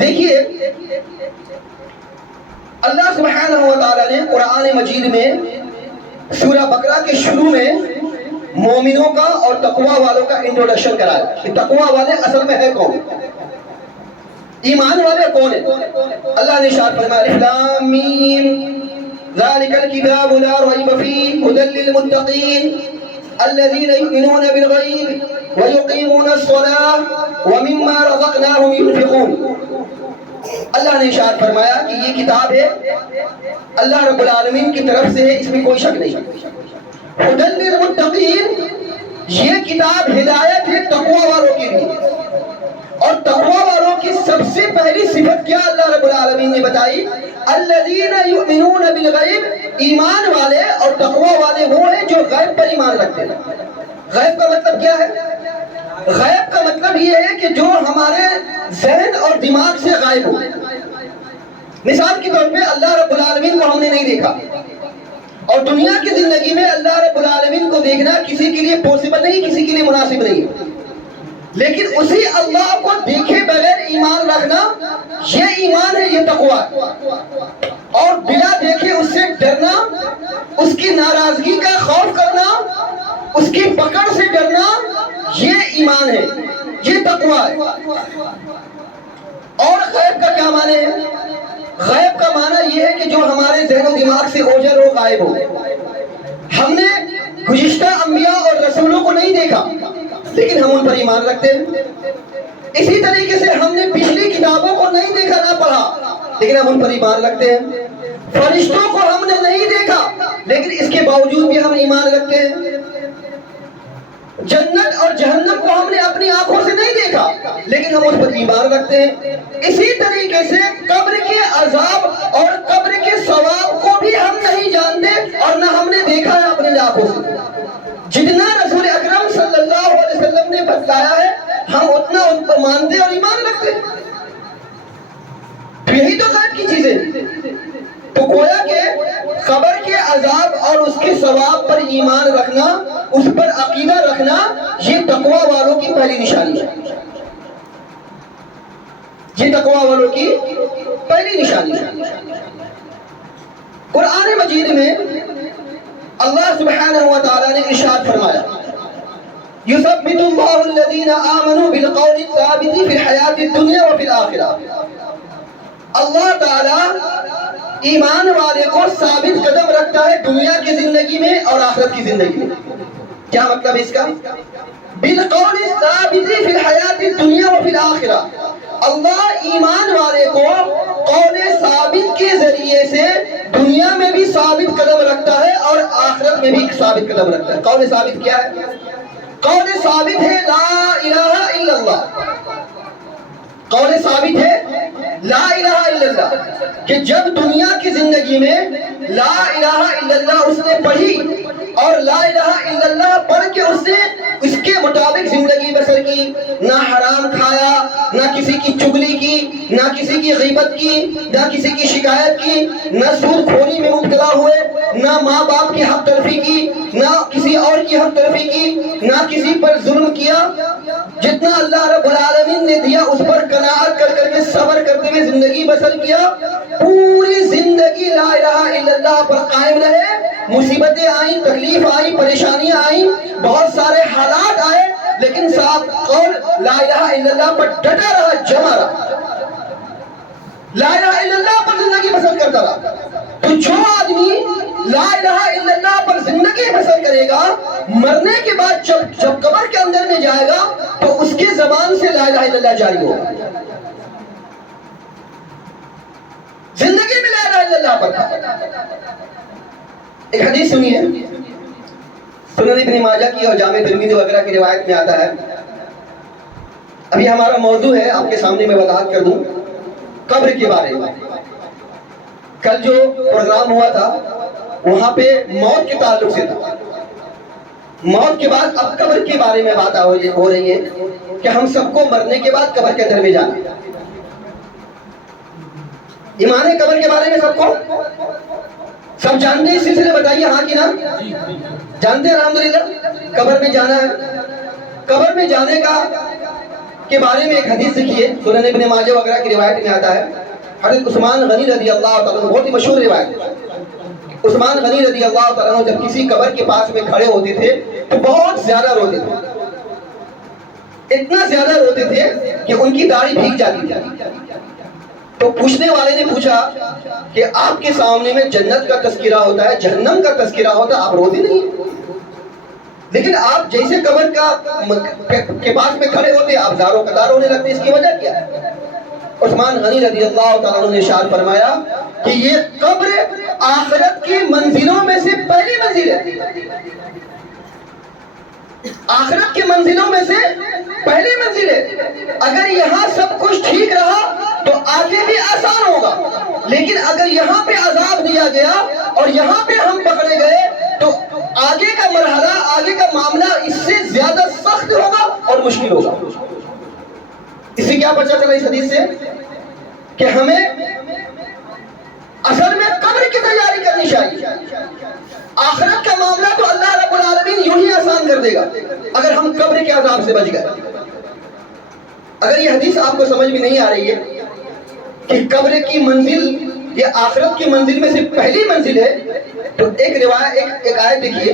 دیکھیے اللہ سبحانہ و تعالیٰ نے قرآن مجید میں سورہ بقرہ کے شروع میں مومنوں کا اور تقوی والوں کا انٹروڈکشن کرایا کہ تقوی والے اصل میں ہے کون، ایمان والے کون ہیں. اللہ نے ارشاد فرمایا الف لام میم ذالک الکتاب لا ریب فیہ ھدی للمتقین الذین یؤمنون بالغیب ویقیمون الصلاۃ ومما رزقناہم ينفقون. اللہ نے ارشاد فرمایا کہ یہ کتاب ہے اللہ رب العالمین کی طرف سے ہے، اس میں کوئی شک نہیں. ھدی للمتقین، یہ کتاب ہدایت ہے تقوی والوں کے لیے. اور تقوی والوں کی سب سے پہلی صفت کیا اللہ رب العالمین نے بتائی؟ الذین یؤمنون بالغیب. ایمان والے اور تقوی والے وہ ہیں جو غیب پر ایمان رکھتے ہیں. غیب کا مطلب کیا ہے؟ غیب کا مطلب یہ ہے کہ جو ہمارے ذہن اور دماغ سے غائب ہو. مثال کے طور پہ اللہ رب العالمین کو ہم نے نہیں دیکھا، اور دنیا کی زندگی میں اللہ رب العالمین کو دیکھنا کسی کے لیے پاسبل نہیں، کسی کے لیے مناسب نہیں. لیکن اسی اللہ کو دیکھے بغیر ایمان رکھنا، یہ ایمان ہے، یہ تقویٰ. اور بلا دیکھے اس سے ڈرنا، اس کی ناراضگی کا خوف کرنا، اس کی پکڑ سے ڈرنا، یہ ایمان ہے، یہ تقویٰ ہے. اور غیب کا کیا معنی ہے؟ غیب کا معنی یہ ہے کہ جو ہمارے ذہن و دماغ سے اوجھل ہو، غائب ہو. ہم نے گزشتہ انبیاء اور رسولوں کو نہیں دیکھا لیکن ہم ان پر ایمان رکھتے ہیں. اسی طریقے سے ہم نے پچھلی کتابوں کو نہیں دیکھا، نہ پڑھا، لیکن ہم ان پر ایمان رکھتے ہیں. فرشتوں کو ہم نے نہیں دیکھا لیکن اس کے باوجود بھی ہم ایمان رکھتے ہیں. جنت اور جہنم کو ہم نے اپنی آنکھوں سے نہیں دیکھا لیکن ہم اس پر ایمان رکھتے ہیں. اسی طریقے سے قبر کے عذاب اور قبر کے ثواب کو بھی ہم نہیں جانتے اور نہ ہم نے دیکھا ہے اپنی آنکھوں سے. جتنا رسول اکرم صلی اللہ علیہ وسلم نے بتایا ہے ہم اتنا ان پر مانتے اور ایمان رکھتے ہیں. یہی تو غیب کی چیزیں. تو گویا کہ قبر کے عذاب اور اس کے ثواب پر ایمان رکھنا، اس پر عقیدہ رکھنا، یہ تقوی والوں کی پہلی نشانی ہے. یہ تقوی والوں کی پہلی نشانی ہے. قرآن مجید میں اللہ سبحانہ و تعالیٰ نے ارشاد فرمایا یثبت اللہ الذین آمنوا بالقول الثابت فی الحیاۃ الدنیا وفی الآخرہ. اللہ تعالیٰ ایمان والے کو ثابت قدم رکھتا ہے دنیا کی زندگی میں اور آخرت کی زندگی میں. کیا مطلب اس کا؟ بالقول الثابت فی الحیات الدنیا و فی الآخرہ، اللہ ایمان والے کو قول ثابت کے ذریعے سے دنیا میں بھی ثابت قدم رکھتا ہے اور آخرت میں بھی ثابت قدم رکھتا ہے۔ قول ثابت کیا ہے؟ قول ثابت ہے لا الہ الا اللہ۔ قول ثابت ہے لا الہ الا اللہ، کہ جب دنیا کی زندگی میں لا الہ الا اللہ اس نے پڑھی اور لا الہ الا اللہ پڑھ کے اس نے اس کے مطابق زندگی بسر کی، نہ حرام کھایا، نہ کسی کی چغلی کی، نہ کسی کی غیبت کی، نہ کسی کی شکایت کی، نہ سود خوری میں مبتلا ہوئے، نہ ماں باپ کی حق تلفی کی، نہ کسی اور کی حق تلفی کی، نہ کسی پر ظلم کیا، جتنا اللہ رب العالمین نے دیا اس پر قناعت کر کر کے صبر کرتے ہوئے زندگی بسر کیا، پوری زندگی لا الہ الا اللہ پر قائم رہے، مصیبتیں آئیں، تکلیف آئی، پریشانیاں آئیں، بہت سارے حالات آئے، لیکن صاحب قول لا الہ الا اللہ پر ڈٹا رہا، جمع رہا، لا الہ الا اللہ پر زندگی بسر کرتا رہا۔ تو جو آدمی لا الہ الا اللہ پر زندگی بسر کرے گا، مرنے کے بعد جب قبر کے اندر میں جائے گا تو اس کی زبان سے لا الہ الا اللہ جاری ہوگا، زندگی میں لا الہ الا اللہ پر۔ ایک حدیث سنیے، سنن ابن ماجہ کی اور جامع ترمذی وغیرہ کی روایت میں آتا ہے، ابھی ہمارا موضوع ہے، آپ کے سامنے میں وضاحت کر دوں قبر کے بارے میں۔ کل جو پروگرام ہوا تھا وہاں پہ موت کے تعلق سے تھا، موت کے بعد اب قبر کے بارے میں بات ہو رہی ہے کہ ہم سب کو مرنے کے بعد قبر کے اندر میں جانا۔ ایمان ہے قبر کے بارے میں سب کو سب جانتے ہیں، اس سلسلے بتائیے ہاں کہ نہ جانتے ہیں؟ الحمدللہ قبر میں جانا ہے۔ قبر میں جانے کا کے بارے میں ایک حدیث لکھی ہے، سنن ابن ماجہ وغیرہ کی روایت میں آتا ہے، حضرت عثمان غنی رضی اللہ تعالیٰ عنہ، بہت ہی مشہور روایت ہے۔ عثمان غنی رضی اللہ تعالیٰ عنہ جب کسی قبر کے پاس میں کھڑے ہوتے تھے تو بہت زیادہ روتے تھے، اتنا زیادہ روتے تھے کہ ان کی داڑھی بھیگ جاتی تھی۔ تو پوچھنے والے نے پوچھا کہ آپ کے سامنے میں جنت کا تذکرہ ہوتا ہے، جہنم کا تذکرہ ہوتا ہے، آپ روتے نہیں، لیکن آپ جیسے قبر کے پاس میں کھڑے ہوتے آپ زاروں قطار ہونے لگتے، اس کی وجہ کیا ہے؟ عثمان غنی رضی اللہ تعالیٰ عنہ نے ارشاد فرمایا کہ یہ قبر آخرت کی منزلوں میں سے پہلی منزل ہے، آخرت کی منزلوں میں سے پہلی منزل ہے۔ اگر یہاں سب کچھ ٹھیک رہا تو آگے بھی آسان ہوگا، لیکن اگر یہاں پہ عذاب دیا گیا اور یہاں پہ ہم پکڑے گئے تو آگے کا مرحلہ، آگے کا معاملہ اس سے زیادہ سخت ہوگا اور مشکل ہوگا۔ اس سے کیا پتہ چلا اس حدیث سے کہ ہمیں اصل میں قبر کی تیاری کرنی چاہیے۔ آخرت کا معاملہ تو اللہ رب العالمین یوں ہی آسان کر دے گا اگر ہم قبر کے عذاب سے بچ گئے۔ اگر یہ حدیث آپ کو سمجھ میں نہیں آ رہی ہے کہ قبر کی منزل یہ آخرت کی منزل میں سے پہلی منزل ہے، تو ایک روایت، ایک آیت دیکھیے،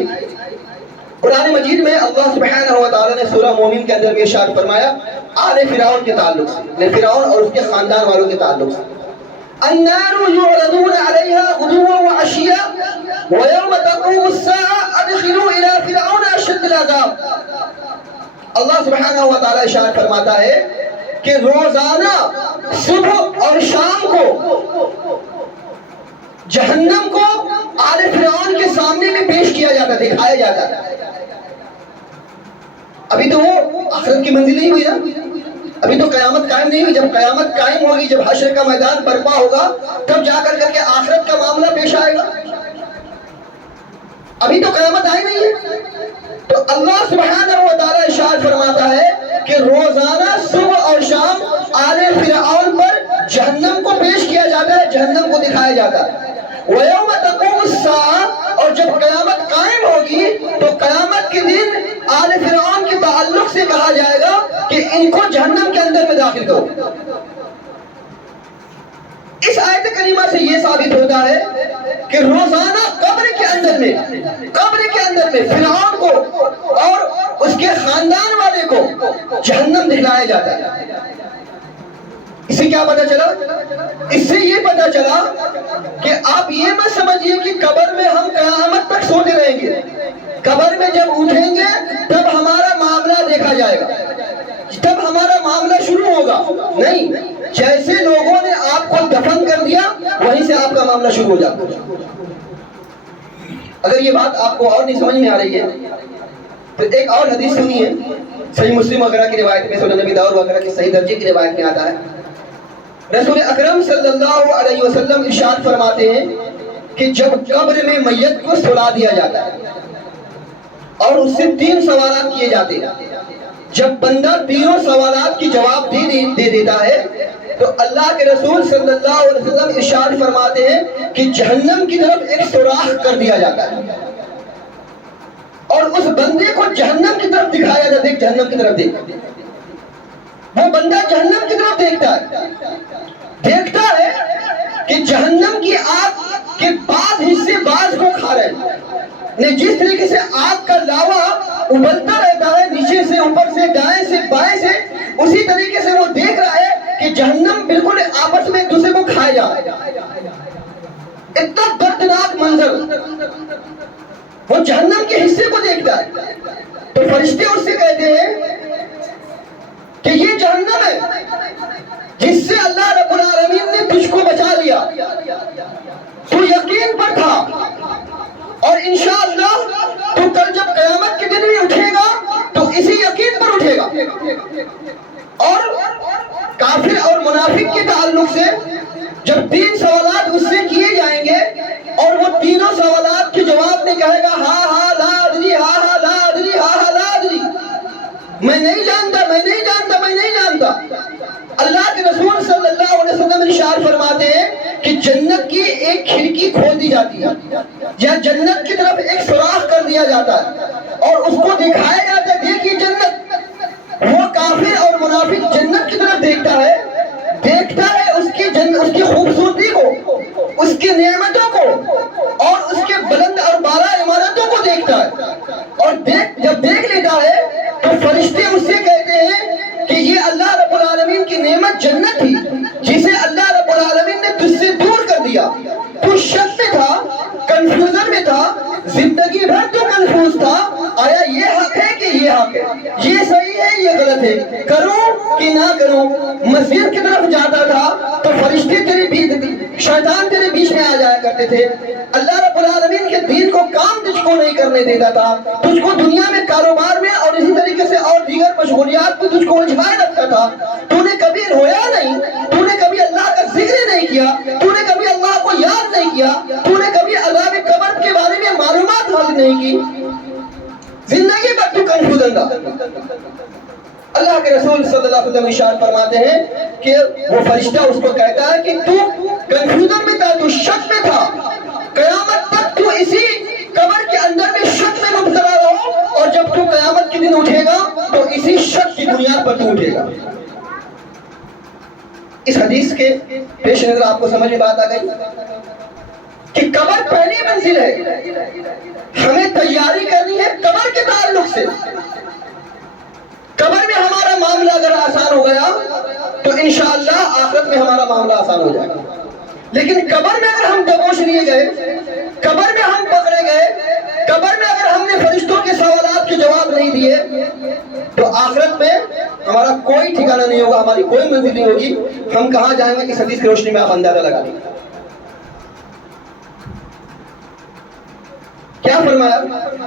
قرآن مجید میں اللہ سبحانہ و تعالیٰ نے سورہ مومن کے اندر بھی ارشاد فرمایا آل فرعون کے تعلق سے، فرعون اور اس کے خاندان والوں کے تعلق سے، النار يعرضون عليها غدوا وعشيا ويوم تقوم الساعة ادخلوا إلى فرعون أشد العذاب۔ اللہ سبحانہ و تعالیٰ ارشاد فرماتا ہے کہ روزانہ صبح اور شام کو جہنم کو آل فرعون کے سامنے میں پیش کیا جاتا، دکھایا جاتا۔ ابھی تو وہ آخرت کی منزل نہیں ہوئی نا، ابھی تو قیامت قائم نہیں ہوئی۔ جب قیامت قائم ہوگی، جب حشر کا میدان برپا ہوگا، تب جا کر کے آخرت کا معاملہ پیش آئے گا، ابھی تو قیامت آئی نہیں ہے۔ تو اللہ سبحانہ و تعالیٰ ارشاد فرماتا ہے کہ روزانہ صبح اور شام آل فرعون پر جہنم کو پیش کیا جاتا ہے، جہنم کو دکھایا جاتا ہے۔ وَيَوْمَ تَقُومُ السَّاعَةُ، اور جب قیامت قائم ہوگی تو قیامت کے دن آل فرعون کے تعلق سے کہا جائے گا کہ ان کو جہنم کے اندر میں داخل کرو۔ اس آیت کریمہ سے یہ ثابت ہوتا ہے کہ روزانہ قبر کے اندر میں فرعون کو اور اس کے خاندان والے کو جہنم دکھلایا جاتا ہے۔ اس سے کیا پتا چلا؟ اس سے یہ پتا چلا کہ آپ یہ مت سمجھیے کہ قبر میں ہم قیامت تک سوتے رہیں گے، قبر میں جب اٹھیں گے تب ہمارا معاملہ نہیں، جیسے لوگوں نے آپ کو دفن کر دیا وہیں سے آپ کا معاملہ شروع ہو جاتا ہے۔ اگر یہ بات آپ کو اور نہیں سمجھ میں آ رہی ہے تو ایک اور حدیث سنیے، صحیح مسلم وغیرہ کی روایت میں، سنن نبی داؤد وغیرہ کی صحیح درجے کی روایت میں آتا ہے، رسول اکرم صلی اللہ علیہ وسلم ارشاد فرماتے ہیں کہ جب قبر میں میت کو سلا دیا جاتا ہے اور اس سے 3 سوالات کیے جاتے ہیں، جب بندہ تینوں سوالات کی جواب دے دیتا ہے تو اللہ کے رسول صلی اللہ علیہ وسلم ارشاد فرماتے ہیں کہ جہنم کی طرف ایک سوراخ کر دیا جاتا ہے اور اس بندے کو جہنم کی طرف دکھایا جاتا ہے۔ جہنم کی طرف دیکھ، وہ بندہ جہنم کی طرف دیکھتا ہے کہ جہنم کی آگ کے بعض حصے بعض کو کھا رہے ہیں، جس طریقے سے آگ کا لاوا ابلتا رہتا ہے نیچے سے اوپر سے دائیں سے بائیں سے، اسی طریقے سے وہ دیکھ رہا ہے کہ جہنم بالکل آپس میں ایک دوسرے کو کھائے جا رہا ہے۔ اتنا دردناک منظر، وہ جہنم کے حصے کو دیکھتا ہے تو فرشتے اس سے کہتے ہیں کہ یہ جہنم ہے جس سے اللہ رب العالمین نے تجھ کو بچا لیا، تو یقین پر تھا اور انشاءاللہ تو کل جب قیامت کے دن بھی اٹھے گا تو اسی یقین پر اٹھے گا۔ اور کافر اور منافق کے تعلق سے جب 3 سوالات اس سے کیے جائیں گے اور وہ تینوں سوالات کے جواب میں کہے گا ہاں ہاں لا ادری، ہاں ہاں لا ادری، ہاں ہاں لا ادری، میں نہیں جانتا، میں نہیں جانتا، میں نہیں جانتا، اللہ کے رسول صلی اللہ علیہ وسلم ارشاد فرماتے ہیں کہ جنت کی ایک کھڑکی کھول دی جاتی ہے یا جنت کی طرف ایک سوراخ کر دیا جاتا ہے اور اس کو دکھایا جاتا ہے دیکھیے جنت۔ وہ کافر اور منافق جنت کی طرف دیکھتا ہے اس کی خوبصورتی کو، اس کی نعمتوں کو اور اس کے بلند اور بالا عمارتوں کو دیکھتا ہے اور جب دیکھ لیتا ہے تو فرشتے اس سے کہتے ہیں کہ یہ اللہ رب العالمین کی نعمت جنت تھی جسے اللہ رب العالمین نے تجھ سے دور کر دیا، تو شک میں تھا، کنفیوژن میں تھا، زندگی بھر تو کنفیوز تھا، آیا یہ حق ہے کہ یہ حق ہے، یہ صحیح ہے یہ غلط ہے، کروں کہ نہ کروں، مسجد کی طرف جاتا تھا تو فرشتے شیطان تیرے بیچ میں آ جایا کرتے تھے، اللہ رب العالمین کے دین کو کام تجھ کو نہیں کرنے دیتا تھا، تجھ کو دنیا میں کاروبار میں اور اسی طریقے سے اور دیگر مشغولیات میں تجھ کو الجھائے رکھتا تھا، تو نے کبھی رویا نہیں، تو نے کبھی اللہ کا ذکر نہیں کیا، تو نے کبھی اللہ کو یاد نہیں کیا، تو نے کبھی عذاب قبر کے بارے میں معلومات حاصل نہیں کی، زندگی پر تو کنفیوژن تھا۔ اللہ کے رسول صلی اللہ علیہ وسلم ارشاد فرماتے ہیں کہ وہ فرشتہ اس کو کہتا ہے کہ تو کنفیوژن میں تھا، تو شک میں تھا، قیامت تک تو اسی قبر کے اندر میں شک میں مبتلا رہو اور جب تو قیامت کے دن اٹھے گا تو اسی شک کی بنیاد پر تو اٹھے گا۔ اس حدیث کے پیش نظر آپ کو سمجھ میں بات آ گئی کہ قبر پہلی منزل ہے، ہمیں تیاری کرنی ہے قبر کے تعلق سے۔ قبر میں ہمارا معاملہ اگر آسان ہو گیا تو انشاءاللہ آخرت میں ہمارا معاملہ آسان ہو جائے گا، لیکن قبر میں اگر ہم دبوچ لیے گئے، قبر میں ہم پکڑے گئے، قبر میں اگر ہم نے فرشتوں کے سوالات کے جواب نہیں دیے تو آخرت میں ہمارا کوئی ٹھکانہ نہیں ہوگا، ہماری کوئی منزل نہیں ہوگی، ہم کہاں جائیں گے؟ اس حدیث کی روشنی میں آپ اندازہ لگا لیں۔ کیا فرمایا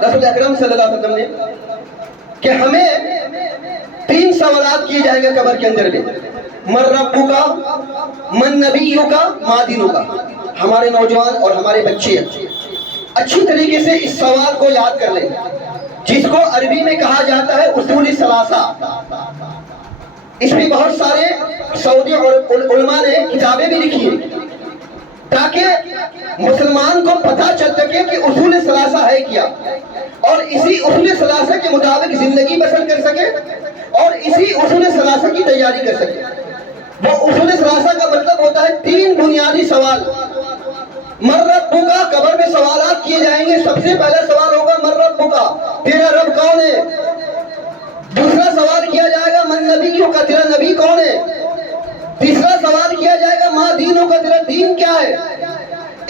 رسول اکرم صلی اللہ علیہ وسلم نے کہ ہمیں 3 سوالات کیے جائیں گے قبر کے اندر میں، من ربک کا، من نبیک کا، ما دینک کا۔ ہمارے نوجوان اور ہمارے بچے اچھی طریقے سے اس سوال کو یاد کر لیں، جس کو عربی میں کہا جاتا ہے اصول ثلاثہ۔ اس میں بہت سارے سعودی علماء نے کتابیں بھی لکھی ہیں تاکہ مسلمان کو پتہ چل سکے کہ اصول ثلاثہ ہے کیا، اور اسی اصول ثلاثہ کے مطابق زندگی بسر کر سکے اور اسی اصول ثلاثہ کی تیاری کر سکے۔ وہ اصول ثلاثہ کا مطلب ہوتا ہے 3 بنیادی سوال۔ من ربک کا، قبر میں سوالات کیے جائیں گے، سب سے پہلا سوال ہوگا من ربک کا، تیرا رب کون ہے؟ دوسرا سوال کیا جائے گا من نبیک کا، تیرا نبی کون ہے؟ تیسرا سوال کیا جائے گا ما دینک کا، تیرا دین کیا ہے؟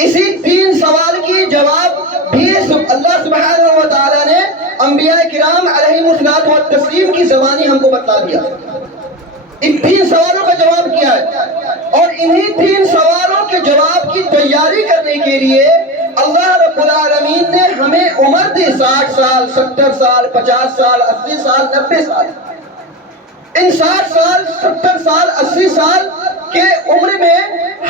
اسی 3 سوال کی جواب بھی اللہ سبحانہ و تعالیٰ نے انبیاء کرام علیہم الصلوۃ والتسلیم کی زبانی ہم کو بتلا دیا۔ ان 3 سوالوں کا جواب کیا ہے، اور انہی 3 سوالوں کے جواب کی تیاری کرنے کے لیے اللہ رب العالمین نے ہمیں عمر دی، 60 سال، 70 سال، 50 سال، 80 سال، 90 سال۔ ان 60 سال، 70 سال، 80 سال کے عمر میں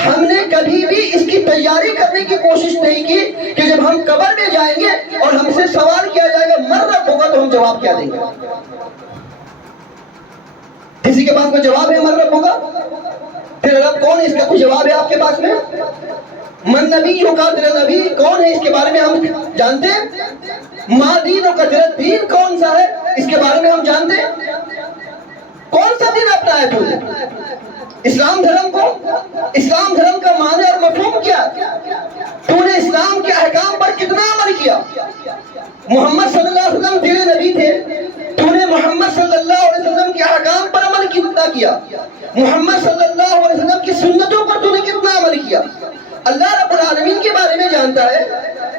ہم نے کبھی بھی اس کی تیاری کرنے کی کوشش نہیں کی کہ جب ہم قبر میں جائیں گے اور ہم سے سوال کیا جائے گا من ربک تو ہم جواب کیا دیں گے؟ کسی کے پاس میں جواب ہے من ربک؟ تیرا رب کون ہے، اس کا کوئی جواب ہے آپ کے پاس میں؟ من نبی کا، تیرا نبی کون ہے، اس کے بارے میں ہم جانتے ہیں؟ ما دینوں کا، تیرا دین کون سا ہے، اس کے بارے میں ہم جانتے ہیں؟ کون سا دین اپنا ہے تو نے؟ اسلام دھرم کو، اسلام دھرم کا معنی اور مفہوم کیا ہے؟ تو نے اسلام کے احکام پر کتنا عمل کیا؟ محمد صلی اللہ علیہ وسلم تیرے نبی تھے، تو نے محمد صلی اللہ علیہ وسلم کے احکام پر عمل کتنا کیا؟ محمد صلی اللہ علیہ وسلم کی سنتوں پر تو نے کتنا عمل کیا؟ اللہ رب العالمین کے بارے میں جانتا ہے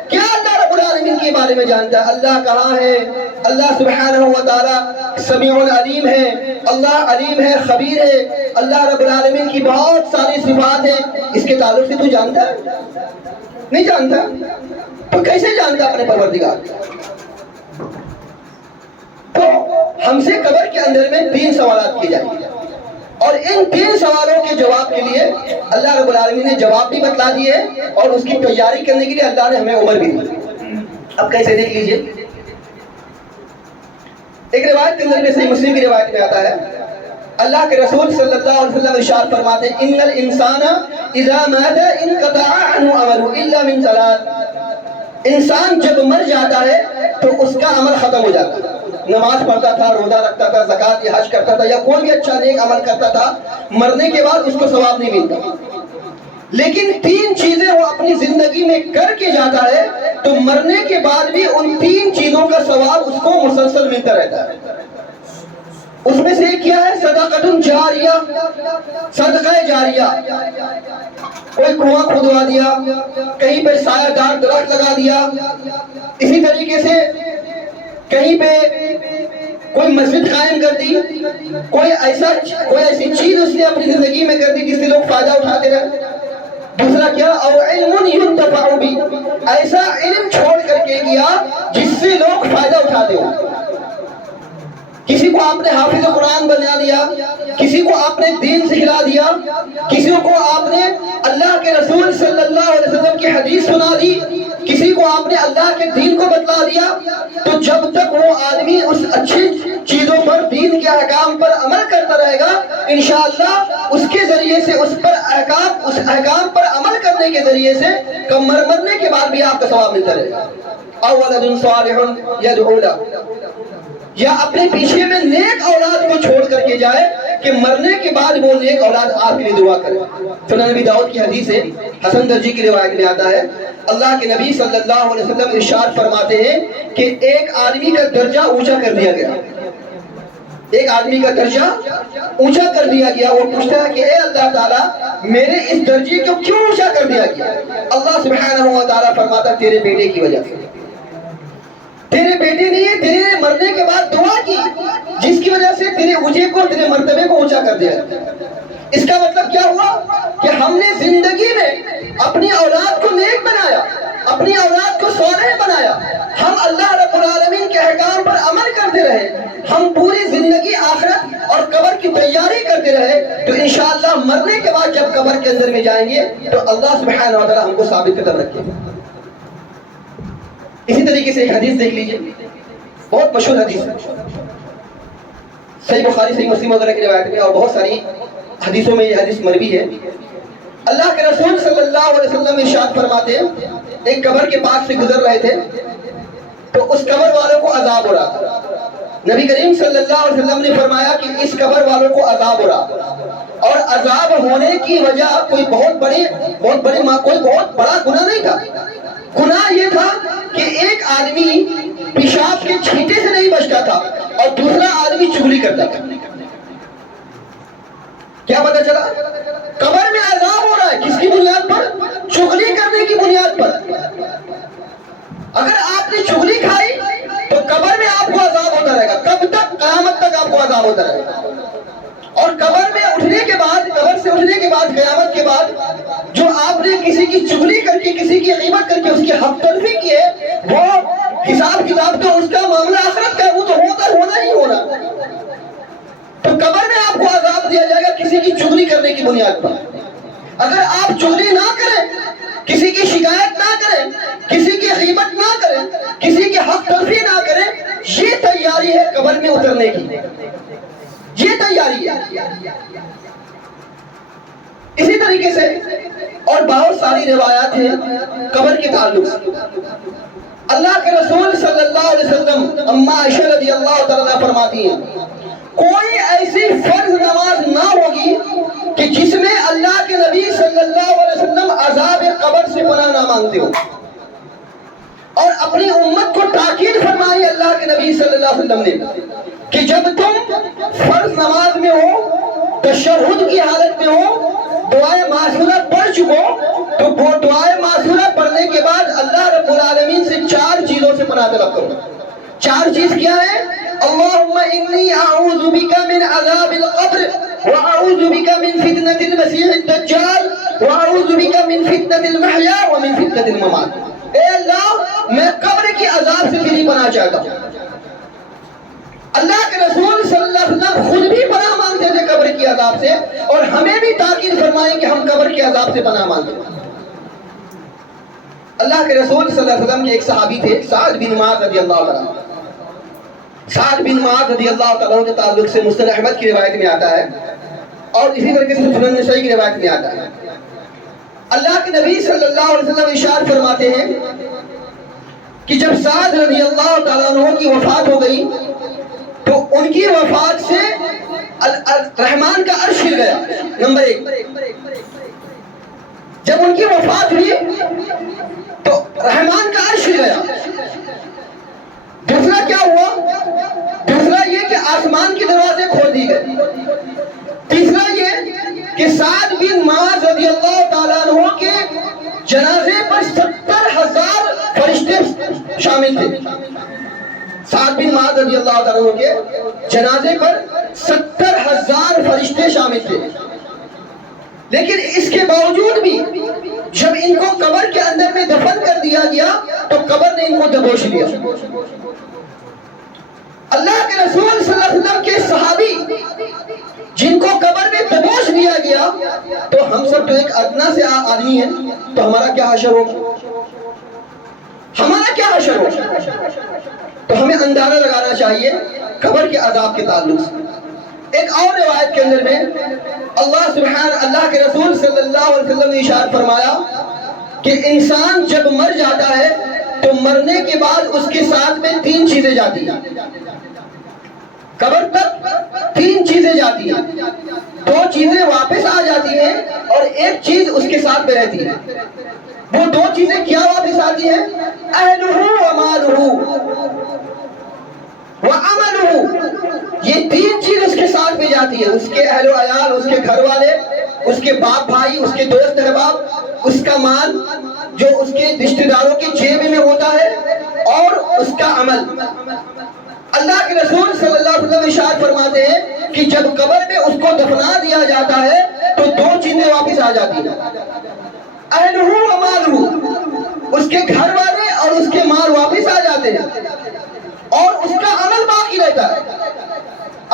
کیا؟ اللہ رب العالمین کے بارے میں جانتا ہے اللہ کہاں ہے؟ اللہ سبحانہ و تعالی سمیع علیم ہے، اللہ علیم ہے، خبیر ہے، اللہ رب العالمین کی بہت ساری صفات ہیں، اس کے تعلق سے تو جانتا ہے؟ نہیں جانتا، تو کیسے جانتا اپنے پروردگار؟ تو ہم سے قبر کے اندر میں 3 سوالات کیے جائیں گے، اور ان 3 سوالوں کے جواب کے لیے اللہ رب العالمین نے جواب بھی بتلا دیے، اور اس کی تیاری کرنے کے لیے اللہ نے ہمیں عمر بھی دی۔ اب کیسے دیکھ لیجئے، ایک روایت کے اندر میں صحیح مسلم کی روایت میں آتا ہے، اللہ کے رسول صلی اللہ علیہ وسلم ارشاد فرماتے ہیں ان الانسان اذا مات انقطع عنه عمله الا من ثلاث، انسان جب مر جاتا ہے تو اس کا عمل ختم ہو جاتا ہے، نماز پڑھتا تھا، روزہ رکھتا تھا، زکوٰۃ یا حج کرتا تھا، یا کوئی بھی اچھا نیک عمل کرتا تھا، مرنے کے بعد اس کو ثواب نہیں ملتا، لیکن 3 چیزیں وہ اپنی زندگی میں کر کے جاتا ہے تو مرنے کے بعد بھی ان 3 چیزوں کا ثواب اس کو مسلسل ملتا رہتا ہے۔ اس میں سے کیا ہے؟ صدقۃ جاریہ، صدقہ جاریہ، کوئی کنواں کھودوا دیا، کہیں پہ سایہ دار درخت لگا دیا، اسی طریقے سے کہیں پہ کوئی مسجد قائم کر دی، کوئی ایسی چیز اس نے اپنی زندگی میں کر دی جس سے لوگ فائدہ اٹھاتے رہے۔ دوسرا کیا؟ اور علم ينتفع به، ایسا علم چھوڑ کر کے گیا جس سے لوگ فائدہ اٹھاتے ہو۔ کسی کو آپ نے حافظ قرآن بنا دیا، کسی کو آپ نے دین سکھلا دیا، کسی کو آپ نے اللہ کے رسول صلی اللہ علیہ وسلم کی حدیث سنا دی، کسی کو آپ نے اللہ کے دین کو بتلا دیا، تو جب تک وہ آدمی اس اچھی چیزوں پر، دین کے احکام پر عمل کرتا رہے گا، انشاءاللہ اس کے ذریعے سے اس احکام پر عمل کرنے کے ذریعے سے مرنے کے بعد بھی آپ کا ثواب ملتا رہے گا۔ او ولد صالح یدعو لہ، یا اپنے پیچھے میں نیک اولاد کو چھوڑ کر کے جائے کہ مرنے کے بعد وہ نیک اولاد آپ کے لیے دعا کرے۔ سنن نبی داؤد کی حدیث ہے، حسن درجی کی روایت میں آتا ہے، اللہ کے نبی صلی اللہ علیہ وسلم ارشاد فرماتے ہیں کہ ایک آدمی کا درجہ اونچا کر دیا گیا، ایک آدمی کا درجہ اونچا کر دیا گیا۔ وہ پوچھتا ہے کہ اے اللہ تعالیٰ میرے اس درجے کو کیوں اونچا کر دیا گیا؟ اللہ سبحانہ و تعالیٰ فرماتا تیرے بیٹے کی وجہ سے، تیرے بیٹے نے تیرے مرنے کے بعد دعا کی جس کی وجہ سے تیرے اونچے کو، تیرے مرتبے کو اونچا کر دیا۔ اس کا مطلب کیا ہوا کہ ہم نے زندگی میں اپنی اولاد کو نیک بنایا، اپنی اولاد کو صالح بنایا، ہم اللہ رب العالمین کے احکام پر عمل کرتے رہے، ہم پوری زندگی آخرت اور قبر کی تیاری کرتے رہے، تو انشاءاللہ مرنے کے بعد جب قبر کے اندر میں جائیں گے تو اللہ سبحانہ و تعالیٰ ہم کو ثابت قدم رکھے گا۔ اسی طریقے سے ایک حدیث دیکھ لیجئے، بہت مشہور حدیث ہے، صحیح بخاری، صحیح مسلم وغیرہ کی روایت میں، اور بہت ساری حدیثوں میں یہ حدیث مروی ہے۔ اللہ کے رسول صلی اللہ علیہ وسلم ارشاد فرماتے ہیں، ایک قبر کے پاس سے گزر رہے تھے تو اس قبر والوں کو عذاب ہو رہا تھا۔ نبی کریم صلی اللہ علیہ وسلم نے فرمایا کہ اس قبر والوں کو عذاب ہو رہا، اور عذاب ہونے کی وجہ کوئی بہت بڑا گناہ نہیں تھا۔ گناہ یہ تھا کہ ایک آدمی پیشاب کے چھینٹے سے نہیں بچتا تھا اور دوسرا آدمی چغلی کرتا تھا۔ کیا پتہ چلا؟ قبر میں عذاب ہو رہا ہے، کس کی بنیاد پر؟ چغلی کرنے کی بنیاد پر۔ اگر آپ نے چغلی کھائی تو قبر میں آپ کو عذاب ہوتا رہے گا، کب تک؟ قیامت تک آپ کو عذاب ہوتا رہے گا۔ اور قبر میں اٹھنے کے بعد، قبر سے اٹھنے کے بعد، قیامت کے بعد جو آپ نے کسی کی چغلی کر کے، کسی کی غیبت کر کے اس کی حق تلفی کی ہے، وہ حساب کتاب تو اس کا معاملہ آخرت کا ہے، وہ تو ہونا ہی ہونا۔ تو قبر میں آپ کو عذاب دیا جائے گا کسی کی چغلی کرنے کی بنیاد پر۔ اگر آپ چغلی نہ کریں، کسی کی شکایت نہ کریں، کسی کی غیبت نہ کریں، کسی کی حق تلفی نہ کریں، یہ تیاری ہے قبر میں اترنے کی، یہ تیاری ہے۔ اسی طریقے سے اور بہت ساری روایات ہیں قبر کے تعلق سے۔ اللہ کے رسول صلی اللہ علیہ وسلم اما عائشہ رضی اللہ تعالیٰ فرماتی ہیں کوئی ایسی فرض نماز نہ ہوگی کہ جس میں اللہ کے نبی صلی اللہ علیہ وسلم عذاب قبر سے پناہ نہ مانگتے ہو، اور اپنی امت کو تاکید فرمائی اللہ کے نبی صلی اللہ علیہ وسلم نے کہ جب تم فرض نماز میں ہو، تشہد کی حالت میں ہو، دعائے معصورہ پڑھ چکو، تو وہ دعائے معصورہ پڑھنے کے بعد اللہ رب العالمین سے 4 چیزوں سے پناہ طلب کرو۔ 4 چیز کیا ہے؟ اللہم انی اعوذ بک من عذاب القبر، واعوذ بک من فتنة المسیح الدجال، واعوذ بک من فتنة المحیا ومن فتنة الممات۔ اے اللہ میں قبر کی عذاب سے تیری پناہ چاہتا ہوں۔ اللہ کے رسول صلی اللہ علیہ وسلم خود بھی پناہ مانگتے تھے قبر کی عذاب سے، اور ہمیں بھی تاکید فرمائیں کہ ہم قبر کی عذاب سے پناہ مانگتے ہیں۔ اللہ کے رسول صلی اللہ علیہ وسلم کے ایک صحابی تھے سعد بن معاذ رضی اللہ تعالیٰ عنہ۔ سعد بن معاذ رضی اللہ تعالیٰ عنہ کے تعلق سے مسند احمد کی روایت میں آتا ہے، اور اسی طریقے سے سنن نسائی کی روایت میں آتا ہے۔ اللہ کے نبی صلی اللہ علیہ وسلم ارشاد فرماتے ہیں کہ جب سعد رضی اللہ تعالیٰ عنہ کی وفات ہو گئی تو ان کی وفات سے رحمان کا عرش ہل گیا۔ نمبر 1، جب ان کی وفات ہوئی تو رحمان کا عرش ہل گیا۔ دوسرا کیا ہوا؟ دوسرا یہ کہ آسمان کے دروازے کھول دی گئے۔ تیسرا یہ کہ سعد بن معاذ رضی اللہ تعالیٰ عنہ کے جنازے پر 70,000 فرشتے شامل تھے۔ سعد بن معاذ رضی اللہ تعالیٰ عنہ کے جنازے پر 70,000 فرشتے شامل تھے، لیکن اس کے باوجود بھی جب ان کو قبر کے اندر میں دفن کر دیا گیا تو قبر نے ان کو دبوچ لیا۔ اللہ کے رسول صلی اللہ علیہ وسلم کے صحابی جن کو قبر میں دبوچ دیا گیا، تو ہم سب تو ایک ادنا سے آدمی ہیں، تو ہمارا کیا حشر ہوگا؟ ہمارا کیا حشر ہوگا؟ تو ہمیں اندازہ لگانا چاہیے قبر کے عذاب کے تعلق سے۔ ایک اور روایت کے اندر میں اللہ کے رسول صلی اللہ علیہ وسلم نے ارشاد فرمایا کہ انسان جب مر جاتا ہے تو مرنے کے بعد اس کے ساتھ میں 3 چیزیں جاتی ہیں۔ قبر تک 3 چیزیں جاتی ہیں، 2 چیزیں واپس آ جاتی ہیں اور 1 چیز اس کے ساتھ میں رہتی ہے۔ وہ 2 چیزیں کیا واپس آتی ہیں؟ اہلہ ومالہ وعملہ۔ یہ 3 چیز اس کے ساتھ میں جاتی ہے، اس کے اہل و عیال، اس کے گھر والے، اس کے باپ بھائی، اس کے دوست احباب، اس کا مال جو اس کے رشتہ داروں کی جیب میں ہوتا ہے، اور اس کا عمل۔ اللہ کے رسول صلی اللہ علیہ وسلم ارشاد فرماتے ہیں کہ جب قبر میں اس کو دفنا دیا جاتا ہے تو 2 چیزیں واپس آ جاتی ہیں، اہلہ ومالہ، اس کے گھر والے اور اس کے مال واپس آ جاتے ہیں، اور اس کا عمل باقی رہتا ہے۔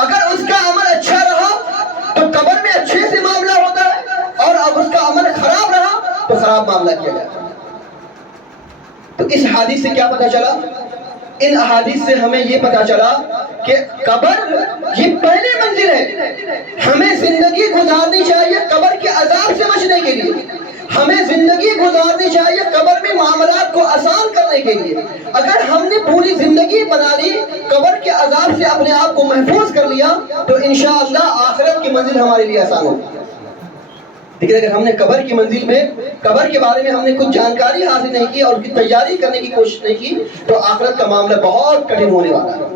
اگر اس کا عمل اچھا رہا تو قبر میں اچھے سے معاملہ ہوتا ہے، اور اب اس کا عمل خراب رہا تو خراب معاملہ کیا جاتا ہے۔ تو اس حدیث سے کیا پتہ چلا؟ ان احادیث سے ہمیں یہ پتہ چلا کہ قبر یہ پہلی منزل ہے۔ ہمیں زندگی گزارنی چاہیے قبر کے عذاب سے بچنے کے لیے، ہمیں زندگی گزارنی چاہیے قبر میں معاملات کو آسان کرنے کے لیے۔ اگر ہم نے پوری زندگی بنا لی قبر کے عذاب سے اپنے آپ کو محفوظ کر لیا تو انشاءاللہ آخرت کی منزل ہمارے لیے آسان ہوگی۔ لیکن اگر ہم نے قبر کی منزل میں، قبر کے بارے میں ہم نے کچھ جانکاری حاصل نہیں کی اور اس کی تیاری کرنے کی کوشش نہیں کی تو آخرت کا معاملہ بہت کٹھن ہونے والا ہے۔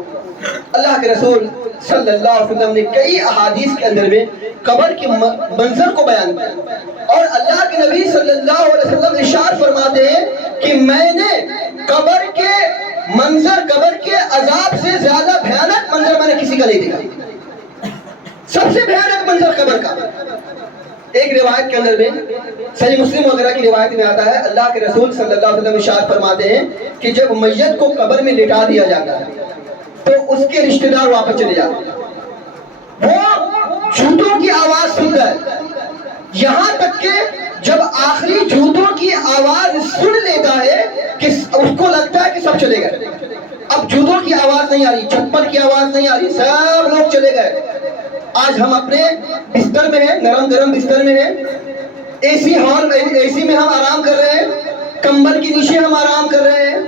اللہ کے رسول صلی اللہ علیہ وسلم نے کئی احادیث کے اندر میں قبر کے منظر کو بیان کیا، اور اللہ کے نبی صلی اللہ علیہ وسلم ارشاد فرماتے ہیں کہ میں نے قبر کے منظر، قبر کے عذاب سے زیادہ بھیانک منظر میں نے کسی کا نہیں دیکھا۔ سب سے بھیانک منظر قبر کا. ایک روایت کے اندر میں صحیح مسلم وغیرہ کی روایت میں آتا ہے اللہ کے رسول صلی اللہ علیہ وسلم ارشاد فرماتے ہیں کہ جب میت کو قبر میں لٹا دیا جاتا ہے تو اس کے رشتہ دار واپس چلے جاتے ہیں. وہ جوتوں کی آواز سنتا ہے یہاں تک کہ جب آخری جوتوں کی آواز سن لیتا ہے کہ اس کو لگتا ہے کہ سب چلے گئے. اب جوتوں کی آواز نہیں آ رہی, چپل کی آواز نہیں آ رہی, سب لوگ چلے گئے. آج ہم اپنے بستر میں ہیں, نرم گرم بستر میں ہیں, اے سی ہال اے سی میں ہم آرام کر رہے ہیں, کمبل کے نیچے ہم آرام کر رہے ہیں,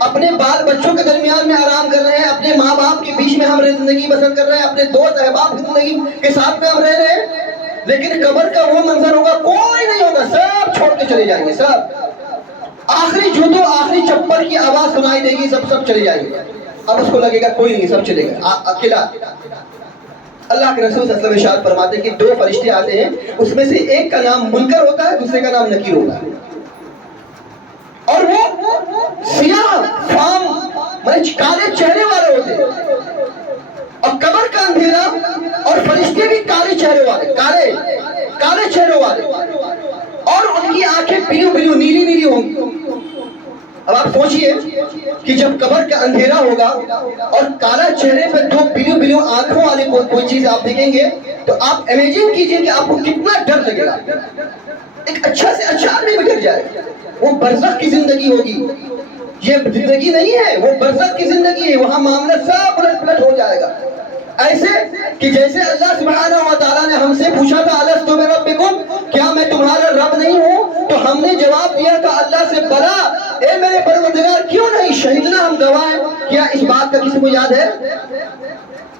اپنے بال بچوں کے درمیان میں آرام کر رہے ہیں, اپنے ماں باپ کے بیچ میں ہم زندگی بسر کر رہے ہیں, اپنے دوست احباب کی زندگی کے ساتھ میں ہم رہ رہے ہیں. لیکن قبر کا وہ منظر ہوگا کوئی نہیں ہوگا, سب چھوڑ کے چلے جائیں گے. سب آخری جوتوں آخری چپل کی آواز سنائی دے گی, سب چلے جائیں گے. اب اس کو لگے گا کوئی نہیں, سب چلے گئے اکیلا. اللہ کے رسول صلی اللہ علیہ وسلم ارشاد فرماتے ہیں کہ دو فرشتے آتے ہیں, اس میں سے ایک کا نام منکر ہوتا ہے, دوسرے کا نام نکیر ہوتا ہے. اور وہ سیاہ فام کالے چہرے والے ہوتے ہیں, اور قبر کا اندھیرا اور فرشتے بھی کالے چہرے والے, کالے چہروں والے, اور ان کی آنکھیں بلیو بلیو نیلی نیلی ہوں گی. اب آپ سوچئے کہ جب قبر کا اندھیرا ہوگا اور کالا چہرے پہ دو بلیو بلیو آنکھوں والی کوئی چیز آپ دیکھیں گے تو آپ امیجن کیجئے کہ آپ کو کتنا ڈر لگے گا. ایک اچھا سے اچھا آدمی بھی ڈر جائے. وہ برزخ کی زندگی ہوگی, یہ زندگی نہیں ہے, وہ برزخ کی زندگی ہے. وہاں معاملہ سب الٹ پلٹ ہو جائے گا. ایسے کہ جیسے اللہ سبحانہ و تعالیٰ نے ہم سے پوچھا تھا الستو بربکم, کیا میں تمہارا رب نہیں ہوں؟ تو ہم نے جواب دیا تھا اللہ سے بلا, اے میرے پروردگار کیوں نہیں, شہیدنا ہم گواہ ہیں. کیا اس بات کا کسی کو یاد ہے؟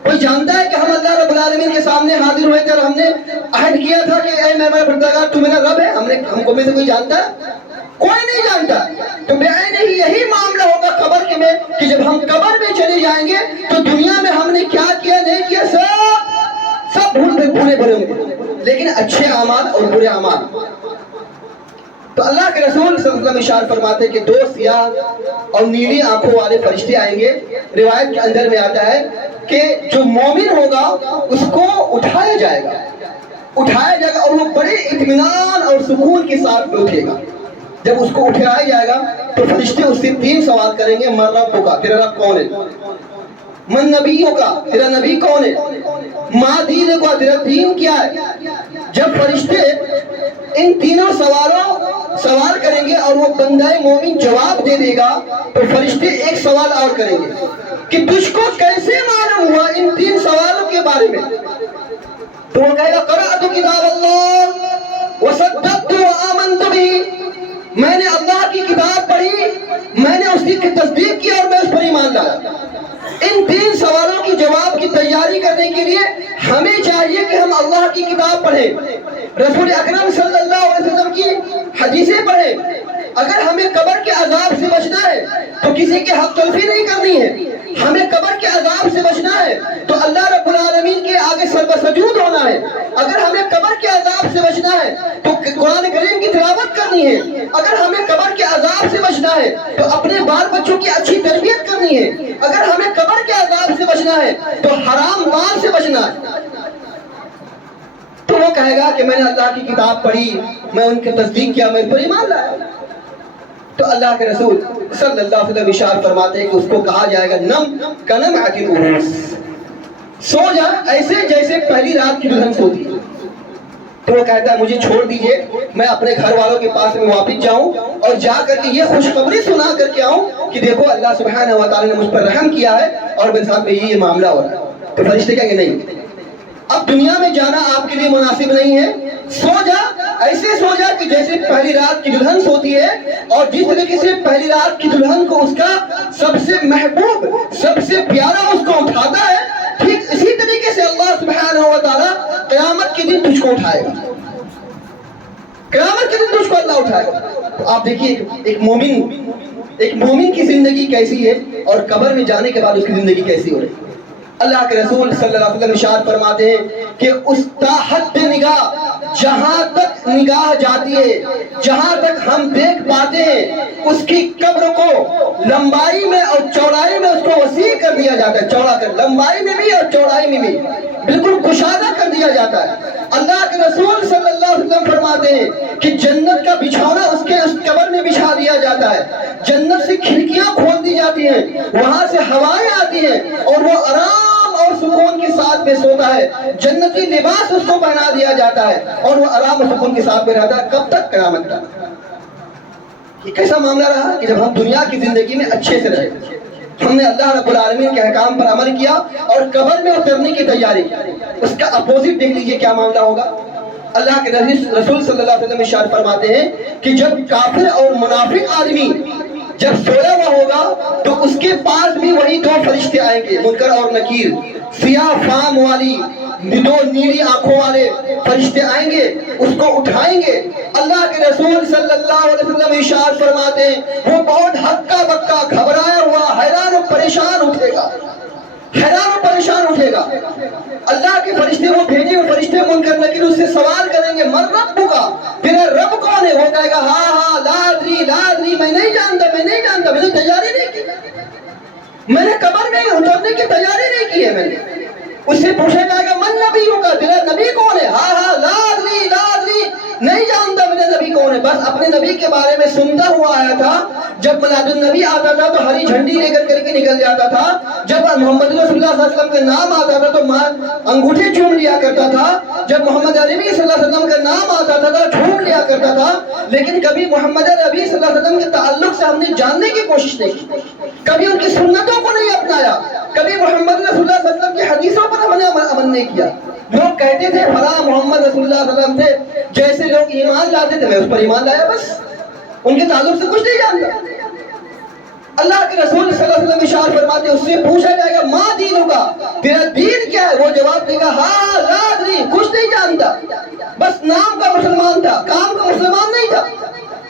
کوئی جانتا ہے کہ ہم اللہ رب العالمین کے سامنے حاضر ہوئے تھے اور ہم نے عہد کیا تھا کہ اے میرے پروردگار تو میرا رب ہے؟ ہم کو میں سے کوئی جانتا ہے؟ کوئی نہیں جانتا. تو نہیں یہی معاملہ ہوگا قبر کے میں کہ جب ہم قبر میں چلے جائیں گے تو دنیا میں ہم نے کیا کیا نہیں کیا سب بھولے بھولے ہوں گے, لیکن اچھے اعمال اور برے اعمال. تو اللہ کے رسول صلی اللہ علیہ وسلم ارشاد فرماتے ہیں کہ دو سیاہ اور نیلی آنکھوں والے فرشتے آئیں گے. روایت کے اندر میں آتا ہے کہ جو مومن ہوگا اس کو اٹھایا جائے گا اور وہ بڑے اطمینان اور سکون کے ساتھ میں اٹھے گا. جب اس کو اٹھایا جائے گا تو فرشتے اس سے 3 سوال کریں گے. من رب کا, تیرا رب کون ہے؟ من نبیوں کا, تیرا نبی کون ہے؟ ما دین کا, تیرا دین کیا ہے؟ جب فرشتے ان تینوں سوال کریں گے اور وہ بندہ مومن جواب دے دے گا تو فرشتے ایک سوال اور کریں گے کہ تجھ کو کیسے معلوم ہوا ان 3 سوالوں کے بارے میں؟ تو وہ کہے گا قرأت کتاب اللہ وصدقت وآمنت بھی, میں نے اللہ کی کتاب پڑھی, میں نے اس کی تصدیق کی اور میں اس پر ایمان لایا. ان 3 سوالوں کی جواب کی تیاری کرنے کے لیے ہمیں چاہیے کہ ہم اللہ کی کتاب پڑھیں, رسول اکرم صلی اللہ علیہ وسلم کی حدیثیں پڑھیں. اگر ہمیں قبر کے عذاب سے بچنا ہے تو کسی کے حق تلفی نہیں کرنی ہے. ہمیں قبر کے عذاب سے بچنا ہے تو اللہ رب العالمین کے آگے سجود ہونا ہے. اگر ہمیں قبر کے عذاب سے بچنا ہے تو قرآن کریم کی تلاوت کرنی ہے. اگر ہمیں قبر کے عذاب سے بچنا ہے تو اپنے بال بچوں کی اچھی تربیت کرنی ہے. اگر ہمیں قبر کے عذاب سے بچنا ہے تو حرام مال سے بچنا ہے. تو وہ کہے گا کہ میں نے اللہ کی کتاب پڑھی, میں ان کی تصدیق کیا, میں ان پر ایمان لایا. تو اللہ کے رسول صلی اللہ علیہ وسلم ارشاد فرماتے ہیں کہ اس کو کہا جائے گا نم کنم عقل عروس, سو جا ایسے جیسے پہلی رات کی دلہن سوتی. تو وہ کہتا ہے مجھے چھوڑ دیجئے, میں اپنے گھر والوں کے پاس میں واپس جاؤں اور جا کر کے یہ خوشخبری سنا کر کے آؤں کہ دیکھو اللہ سبحانہ و تعالی نے مجھ پر رحم کیا ہے اور میرے ساتھ میں یہ معاملہ ہو رہا ہے. تو فرشتے کہیں گے نہیں, اب دنیا میں جانا آپ کے لیے مناسب نہیں ہے, سو جا, ایسے سو جا کہ جیسے پہلی رات کی دلہن سوتی ہے. اور جس طریقے سے پہلی رات کی دلہن کو اس کا سب سے محبوب, سب سے پیارا اس کو اٹھاتا ہے, ٹھیک اسی طریقے سے اللہ سبحانہ و تعالی قیامت کے دن تجھ کو اٹھائے گا. قیامت کے دن تجھ کو اللہ اٹھائے گا. تو آپ دیکھیے ایک مومن کی زندگی کیسی ہے اور قبر میں جانے کے بعد اس کی زندگی کیسی ہو رہی ہے. اللہ کے رسول صلی اللہ علیہ وسلم ارشاد فرماتے ہیں کہ اس تاحد نگاہ، جہاں تک نگاہ جاتی ہے، جہاں تک ہم دیکھ پاتے ہیں، اس کی قبر کو لمبائی میں اور چوڑائی میں اس کو وسیع کر دیا جاتا ہے، چوڑا کر، لمبائی میں بھی اور چوڑائی میں بھی بالکل کشادہ کر دیا جاتا ہے۔ اللہ کے رسول صلی اللہ علیہ وسلم فرماتے ہیں کہ جنت کا بچھونا اس قبر میں بچھا دیا جاتا ہے، جنت سے کھڑکیاں کھول دی جاتی ہیں، وہاں سے ہوائیں آتی ہیں اور وہ آرام اور سکون کے ساتھ میں سوتا ہے، جنتی لباس اس کو پہنا دیا جاتا ہے اور وہ آرام اور سکون کے ساتھ میں رہتا ہے۔ کب تک؟ قیامت تک۔ یہ کیسا معاملہ رہا کہ جب ہم دنیا کی زندگی میں اچھے سے رہے، ہم نے اللہ رب العالمین کے احکام پر عمل کیا اور قبر میں اترنے کی تیاری کی، اس کا اپوزٹ دیکھ لیجئے کیا معاملہ ہوگا۔ اللہ کے رسول صلی اللہ علیہ وسلم ارشاد فرماتے ہیں کہ جب کافر اور منافق آدمی جب سویا ہوا ہوگا تو اس کے پاس بھی وہی دو فرشتے آئیں گے، منکر اور نکیر، سیاہ فام والی دو نیلی آنکھوں والے فرشتے آئیں گے، اس کو اٹھائیں گے۔ اللہ کے رسول صلی اللہ علیہ وسلم ارشاد فرماتے ہیں وہ بہت ہکا بکا گھبرایا ہوا حیران و پریشان اٹھے گا، حیران و پریشان اٹھے گا۔ اللہ کے فرشتے وہ بھیجے ہوئے فرشتے منکر نکیر اس سے سوال کریں گے من ربک، تیرا رب کون ہے؟ وہ کہے گا ہاں ہاں لا ادری لا ادری، میں نہیں جانتا، میں نہیں جانتا، میں نے تیاری نہیں کی، میں نے قبر میں اترنے کی تیاری نہیں کی ہے میں نے۔ اس سے پوچھا جائے گا من نبی ہوگا، تیرا نبی کون ہے؟ ہاں ہاں لا ادری لا ادری، نہیں جانتا میرا نبی کون ہے۔ بس اپنے نبی کے بارے میں سنتا ہوا آیا تھا، جب میلاد النبی آتا تھا تو ہری جھنڈی لے کر کے نکل جاتا تھا، جب محمد رسول اللہ صلی اللہ علیہ وسلم کا نام آتا تھا تو انگوٹھی چوم لیا کرتا تھا، جب محمد عربی صلی اللہ علیہ وسلم کا نام آتا تھا تو جھوم لیا کرتا تھا، لیکن کبھی محمد عربی صلی اللہ علیہ وسلم کے تعلق سے ہم نے جاننے کی کوشش نہیں کی، کبھی ان کی سنتوں کو نہیں اپنایا، کبھی محمد رسول اللہ صلی اللہ علیہ وسلم کی حدیثوں پر ہم نے عمل نہیں کیا۔ لوگ کہتے تھے فلاں محمد رسول اللہ صلی اللہ علیہ وسلم سے جیسے لوگ ایمان لاتے تھے میں اس پر ایمان لایا، بس ان کے تعلق سے کچھ نہیں جانتا۔ اللہ کے رسول صلی اللہ علیہ وسلم ارشاد فرماتے ہیں اس سے پوچھا جائے گا ما دینکا، تیرا دین کیا ہے؟ وہ جواب دے گا ہاں لا ادری، کچھ نہیں جانتا، بس نام کا مسلمان تھا، کام کا مسلمان نہیں تھا۔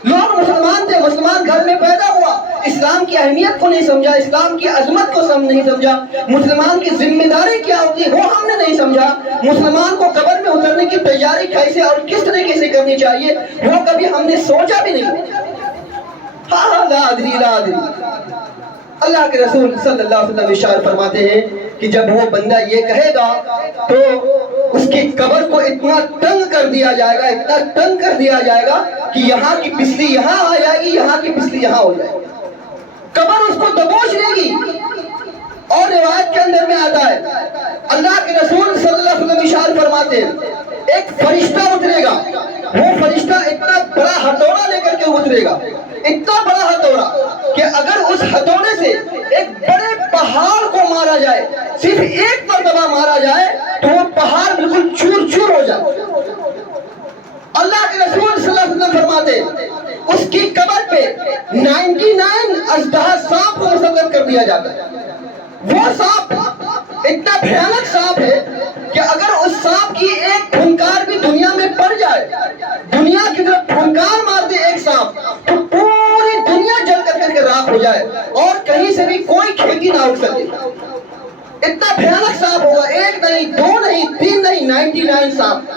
لوگ مسلمان تھے، مسلمان گھر میں پیدا ہوا، اسلام کی اہمیت کو نہیں سمجھا، اسلام کی عظمت کو نہیں سمجھا، مسلمان کی ذمہ داری کیا ہوتی ہے وہ ہم نے نہیں سمجھا، مسلمان کو قبر میں اترنے کی تیاری کیسے اور کس طریقے سے کرنی چاہیے وہ کبھی ہم نے سوچا بھی نہیں۔ ہاں ہاں لا ادری لا ادری۔ اللہ کے رسول صلی اللہ علیہ وسلم ارشاد فرماتے ہیں کہ جب وہ بندہ یہ کہے گا تو اس کی قبر کو اتنا تنگ کر دیا جائے گا، اتنا تنگ کر دیا جائے گا کہ یہاں کی پسلی یہاں آ جائے گی، یہاں کی پسلی یہاں ہو جائے گی، قبر اس کو دبوچ لے گی۔ اور روایت کے اندر میں آتا ہے اللہ کے رسول صلی اللہ علیہ وسلم ارشاد فرماتے ہیں ایک فرشتہ اترے گا، وہ فرشتہ اتنا بڑا ہتھوڑا لے کر کے اترے گا، اتنا بڑا ہتھوڑا کہ اگر اس ہتھوڑے سے ایک بڑے پہاڑ کو مارا جائے، صرف ایک مرتبہ مارا جائے تو وہ پہاڑ بالکل چور چور ہو جائے۔ اللہ کے رسول صلی اللہ علیہ وسلم فرماتے اس کی قبر پہ 99 اژدہا سانپ کو مسلط کر دیا جاتا ہے۔ وہ سانپ اتنا بھیانک سانپ ہے کہ اگر اس سانپ کی ایک پھنکار بھی دنیا میں پڑ جائے، دنیا کی طرف پھنکار مار دے ایک سانپ تو پوری دنیا جل کر کے راکھ ہو جائے اور کہیں سے بھی کوئی کھیتی نہ اٹھ سکے۔ اتنا بھیانک سانپ ہوگا، ایک نہیں، دو نہیں، تین نہیں، 99 سانپ،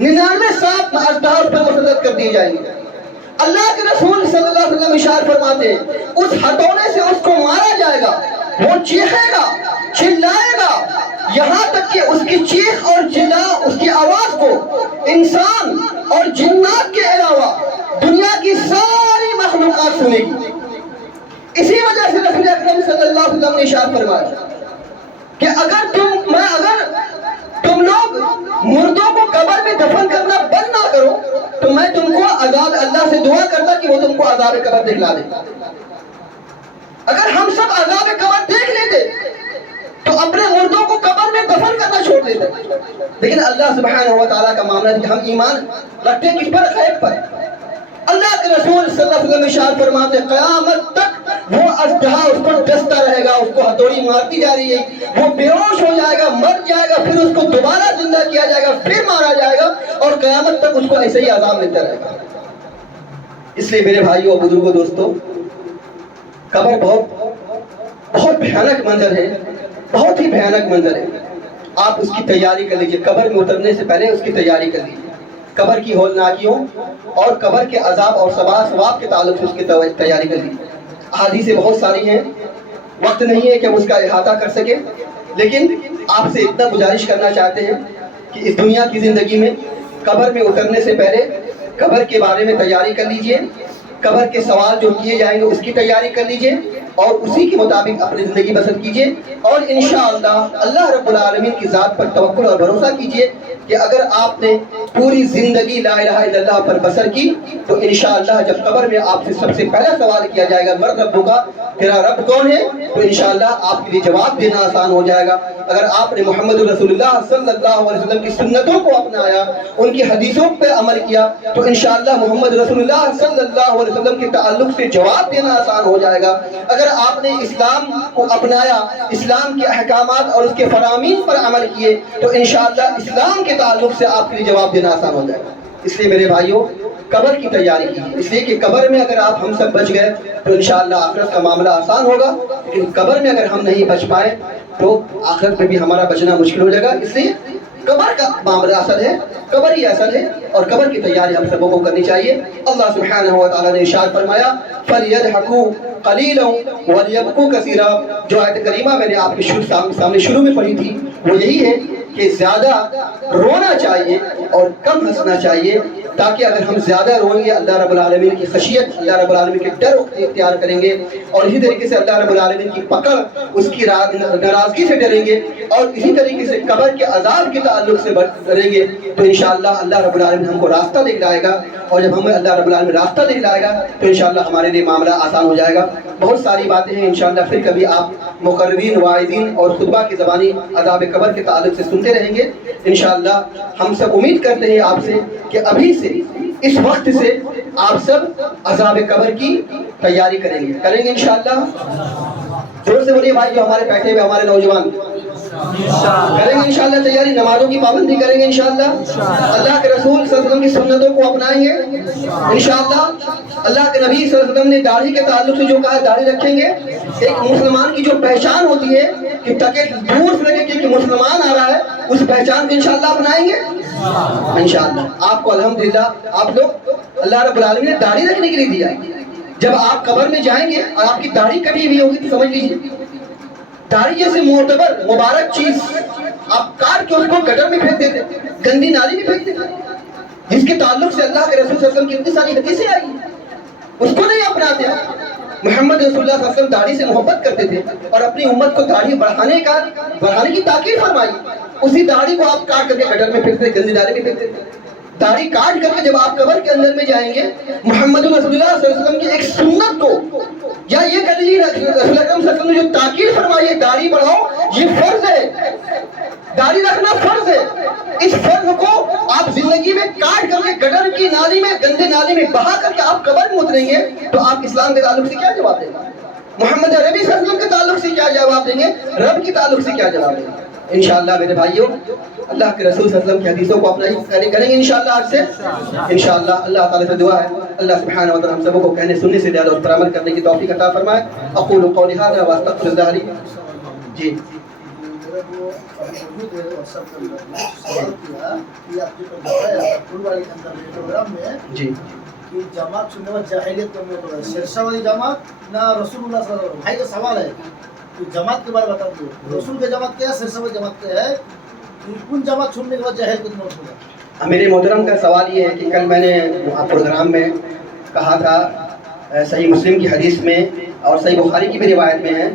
99 سانپ اژدہا پر مسلط کر دیے جائیں گے۔ اللہ کے رسول صلی اللہ علیہ وسلم ارشاد فرماتے ہیں اس ہتھوڑے سے اس کو مارا جائے گا، وہ چیخے گا، چلائے گا، یہاں تک کہ اس کی چیخ اور چلا اس کی آواز کو انسان اور جنات کے علاوہ دنیا کی ساری مخلوقات سنے گی۔ اسی وجہ سے رسول اکرم صلی اللہ علیہ وسلم نے ارشاد فرمایا کہ اگر تم لوگ مردوں کو قبر میں دفن کرنا بند نہ کرو تو میں تم کو عذاب، اللہ سے دعا کرتا کہ وہ تم کو عذاب قبر دکھلا دے۔ اگر ہم سب عذاب قبر دیکھ لیتے تو اپنے مردوں کو قبر میں دفن کرنا چھوڑ دیتے، لیکن اللہ سبحانہ و تعالیٰ کا معاملہ ہے کہ ہم ایمان رکھتے ہیں کس پر؟ غیب پر۔ اللہ کے رسول صلی اللہ علیہ وسلم ارشاد فرماتے ہیں قیامت تک وہ اژدہا اس کو ڈستا رہے گا، اس کو ہتھوڑی مارتی جا رہی ہے، وہ بے ہوش ہو جائے گا، مر جائے گا، پھر اس کو دوبارہ زندہ کیا جائے گا، پھر مارا جائے گا اور قیامت تک اس کو ایسے ہی عذاب ملتا رہے گا۔ اس لیے میرے بھائیوں اور بزرگوں دوستوں، قبر بہت بھیانک منظر ہے، بہت ہی بھیانک منظر ہے. آپ اس کی تیاری کر لیجئے, قبر میں اترنے سے پہلے اس کی تیاری کر لیجئے. قبر کی ہولناکیوں اور قبر کے عذاب اور ثواب کے تعلق سے اس کی تیاری کر لیجئے. احادیثیں بہت ساری ہیں, وقت نہیں ہے کہ ہم اس کا احاطہ کر سکیں, لیکن آپ سے اتنا گزارش کرنا چاہتے ہیں کہ اس دنیا کی زندگی میں قبر میں اترنے سے پہلے قبر کے بارے میں تیاری کر لیجئے, قبر کے سوال جو کیے جائیں گے اس کی تیاری کر لیجئے, اور اسی کے مطابق اپنی زندگی بسر کیجئے. اور انشاءاللہ اللہ رب العالمین کی ذات پر توکل اور بھروسہ کیجئے کہ اگر آپ نے پوری زندگی لا الہ الا اللہ پر بسر کی تو انشاءاللہ جب قبر میں آپ سے سب سے پہلا سوال کیا جائے گا من ربک, تیرا رب کون ہے, تو انشاءاللہ آپ کے لیے جواب دینا آسان ہو جائے گا. اگر آپ نے محمد رسول اللہ صلی اللہ علیہ وسلم کی سنتوں کو اپنایا, ان کی حدیثوں پہ عمل کیا, تو انشاءاللہ محمد رسول اللہ صلی اللہ علیہ وسلم کے تعلق سے جواب دینا آسان ہو جائے گا. اگر آپ نے اسلام کو اپنایا, اسلام کے احکامات اور اس کے فرامین پر عمل کیے, تو انشاءاللہ اسلام کے تعلق سے آپ کے لیے جواب دینا آسان ہو جائے گا. اس لیے میرے بھائیوں, قبر کی تیاری کیجیے, اس لیے کہ قبر میں اگر آپ ہم سب بچ گئے تو انشاءاللہ آخرت کا معاملہ آسان ہوگا, لیکن قبر میں اگر ہم نہیں بچ پائے تو آخرت میں بھی ہمارا بچنا مشکل ہو جائے گا. اس لیے قبر کا معاملہ اصل ہے, قبر ہی اصل ہے, اور قبر کی تیاری ہم سبوں کو کرنی چاہیے. اللہ سبحانہ و تعالیٰ نے ارشاد فرمایا فَلْيَضْحَكُوا قَلِيلًا وَلْيَبْكُوا كَثِيرًا. جو آیت کریمہ میں نے آپ کے سامنے شروع میں پڑھی تھی وہ یہی ہے کہ زیادہ رونا چاہیے اور کم ہنسنا چاہیے, تاکہ اگر ہم زیادہ روئیں گے اللہ رب العالمین کی خشیت, اللہ رب العالمین کے ڈر اختیار کریں گے, اور اسی طریقے سے اللہ رب العالمین کی پکڑ, اس کی ناراضگی سے ڈریں گے, اور اسی طریقے سے قبر کے عذاب کے تعلق سے ڈریں گے, تو انشاءاللہ اللہ رب العالمین ہم کو راستہ دکھلائے گا, اور جب ہمیں اللہ رب العالمین راستہ دکھلائے گا تو انشاءاللہ ہمارے لیے معاملہ آسان ہو جائے گا. بہت ساری باتیں ہیں, انشاءاللہ پھر کبھی آپ مقررین, واعظین اور خطبہ کی زبانی عذاب قبر کے تعلق سے سنتے رہیں گے. انشاءاللہ ہم سب امید کرتے ہیں آپ سے کہ ابھی سے, اس وقت سے آپ سب عذاب قبر کی تیاری کریں گے انشاءاللہ. زور سے بولیے بھائی, جو ہمارے بیٹھے ہوئے ہمارے نوجوان کریں گے انشاءاللہ تیاری, نمازوں کی پابندی کریں گے انشاءاللہ, اللہ کے رسول صلی اللہ علیہ وسلم کی سنتوں کو اپنائیں گے انشاءاللہ. اللہ کے نبی صلی اللہ علیہ وسلم نے داڑھی کے تعلق سے جو کہا ہے داڑھی رکھیں گے. ایک مسلمان کی جو پہچان ہوتی ہے کہ تاکہ دور سے لگے کہ مسلمان آ رہا ہے, اس پہچان کو انشاءاللہ اپنائیں گے انشاءاللہ. آپ کو الحمدللہ آپ لوگ اللہ رب العالمین نے داڑھی رکھنے کے لیے دیا. جب آپ قبر میں جائیں گے اور آپ کی داڑھی کٹی ہوئی ہوگی تو سمجھ لیجیے داڑھی جیسے معتبر مبارک چیز آپ کاٹ کے اس کو گٹر میں پھینک دیتے, گندی نالی میں پھینک دیتے, جس کے تعلق سے اللہ کے رسول صلی اللہ علیہ وسلم کی اتنی ساری حدیثیں آئی, اس کو نہیں اپناتے. محمد رسول اللہ صلی اللہ علیہ وسلم داڑھی سے محبت کرتے تھے اور اپنی امت کو داڑھی بڑھانے کی تاکید فرمائی. اسی داڑھی کو آپ کاٹ کر کے گٹر میں پھینکتے, گندی نالی میں پھینکتے. داڑھی کاٹ کر کے جب آپ قبر کے اندر میں جائیں گے, محمد رسول اللہ صلی اللہ علیہ وسلم کی ایک سنت کو, یا یہ کہہ لیجیے رسول اکرم صلی اللہ علیہ وسلم نے جو تاکید فرمائی ہے داڑھی بڑھاؤ, یہ فرض ہے, داڑھی رکھنا فرض ہے. اس فرض کو آپ زندگی میں کاٹ کر کے گٹر کی نالی میں, گندے نالی میں بہا کر کے آپ قبر میں اتریں گے, تو آپ اسلام کے تعلق سے کیا جواب دیں گے؟ محمد عربی صلی اللہ علیہ وسلم کے تعلق سے کیا جواب دیں گے؟ رب کے تعلق سے کیا جواب دیں گے؟ انشاءاللہ میرے بھائیوں, اللہ کے رسول صلی اللہ علیہ وسلم کی حدیثوں کو اپنا کریں گے انشاءاللہ آج سے انشاءاللہ. اللہ تعالیٰ سے دعا ہے اللہ سبحانہ و تعالیٰ ہم سب کو کہنے سننے سے زیادہ اس پر عمل کرنے کی توفیق عطا فرمائے. اقول قولی ھذا واستغفر اللہ لی. جی جی جماعت چننے والا جاہلیت کرنے والا شرشہ والی جماعت نہ رسول اللہ صلی اللہ علیہ وسلم. بھائی کا سوال ہے کہ جماعت کے بارے میں بتا دو, رسول کے جماعت کیا ہے, شرشہ والی جماعت کیا ہے, کون جماعت چھوڑنے کے بعد جاہل کو دنوں ہوگا؟ میرے محترم کا سوال یہ ہے کہ کل میں نے پروگرام میں کہا تھا, صحیح مسلم کی حدیث میں اور صحیح بخاری کی بھی روایت میں ہے,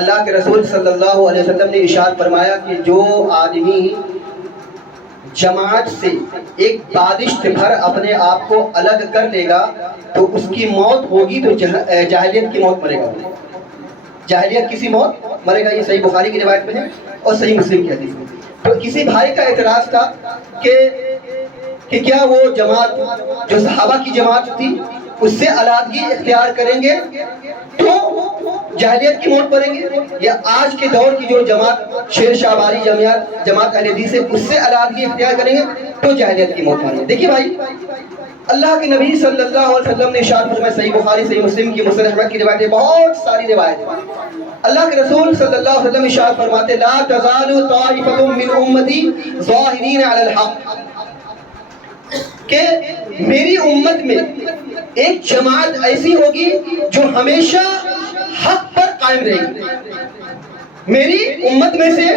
اللہ کے رسول صلی اللہ علیہ وسلم نے ارشاد فرمایا کہ جو آدمی جماعت سے ایک بادشت بھر اپنے آپ کو الگ کر لے گا تو اس کی موت ہوگی تو جاہلیت کی موت مرے گا. جاہلیت کسی موت مرے گا, یہ صحیح بخاری کی روایت میں ہے اور صحیح مسلم کی حدیث میں. تو کسی بھائی کا اعتراض تھا کہ کیا وہ جماعت جو صحابہ کی جماعت تھی اس سے علیحدگی اختیار کریں گے تو جاہلیت کی موت پڑیں گے, یا آج کے دور کی جو جماعت شیر شاہ باری جماعت اہل حدیث ہے اس سے علیحدگی اختیار کریں گے تو جاہلیت کی موت پڑیں گے؟ دیکھیے بھائی, اللہ کے نبی صلی اللہ علیہ وسلم نے ارشاد فرمایا، صحیح بخاری صحیح مسلم کی، مسند احمد کی روایتیں، بہت ساری روایتیں، اللہ کے رسول صلی اللہ علیہ وسلم ارشاد فرماتے، لا تزال طائفۃ من امتی ظاہرین علی الحق، کہ میری امت میں ایک جماعت ایسی ہوگی جو ہمیشہ حق پر قائم رہے گی. میری امت میں سے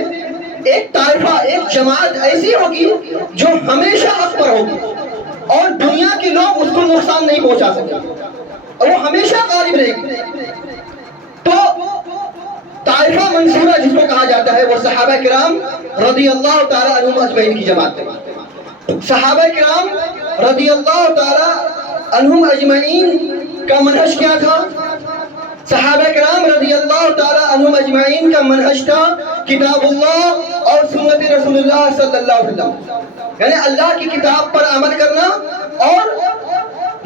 ایک طائفہ، ایک جماعت ایسی ہوگی جو ہمیشہ حق پر ہوگی اور دنیا کے لوگ اس کو نقصان نہیں پہنچا سکتے اور وہ ہمیشہ غالب رہے گی. تو طائفہ منصورہ جس کو کہا جاتا ہے وہ صحابہ کرام رضی اللہ تعالی عنہم اجمعین کی جماعت ہے. صحابہ کرام رضی اللہ تعالی عنہم اجمعین کا منہج کیا تھا؟ صحابہ کرام رضی اللہ تعالی عنہم اجمعین کا منہج تھا کتاب اللہ اور سنت رسول اللہ صلی اللہ علیہ وسلم، یعنی اللہ کی کتاب پر عمل کرنا اور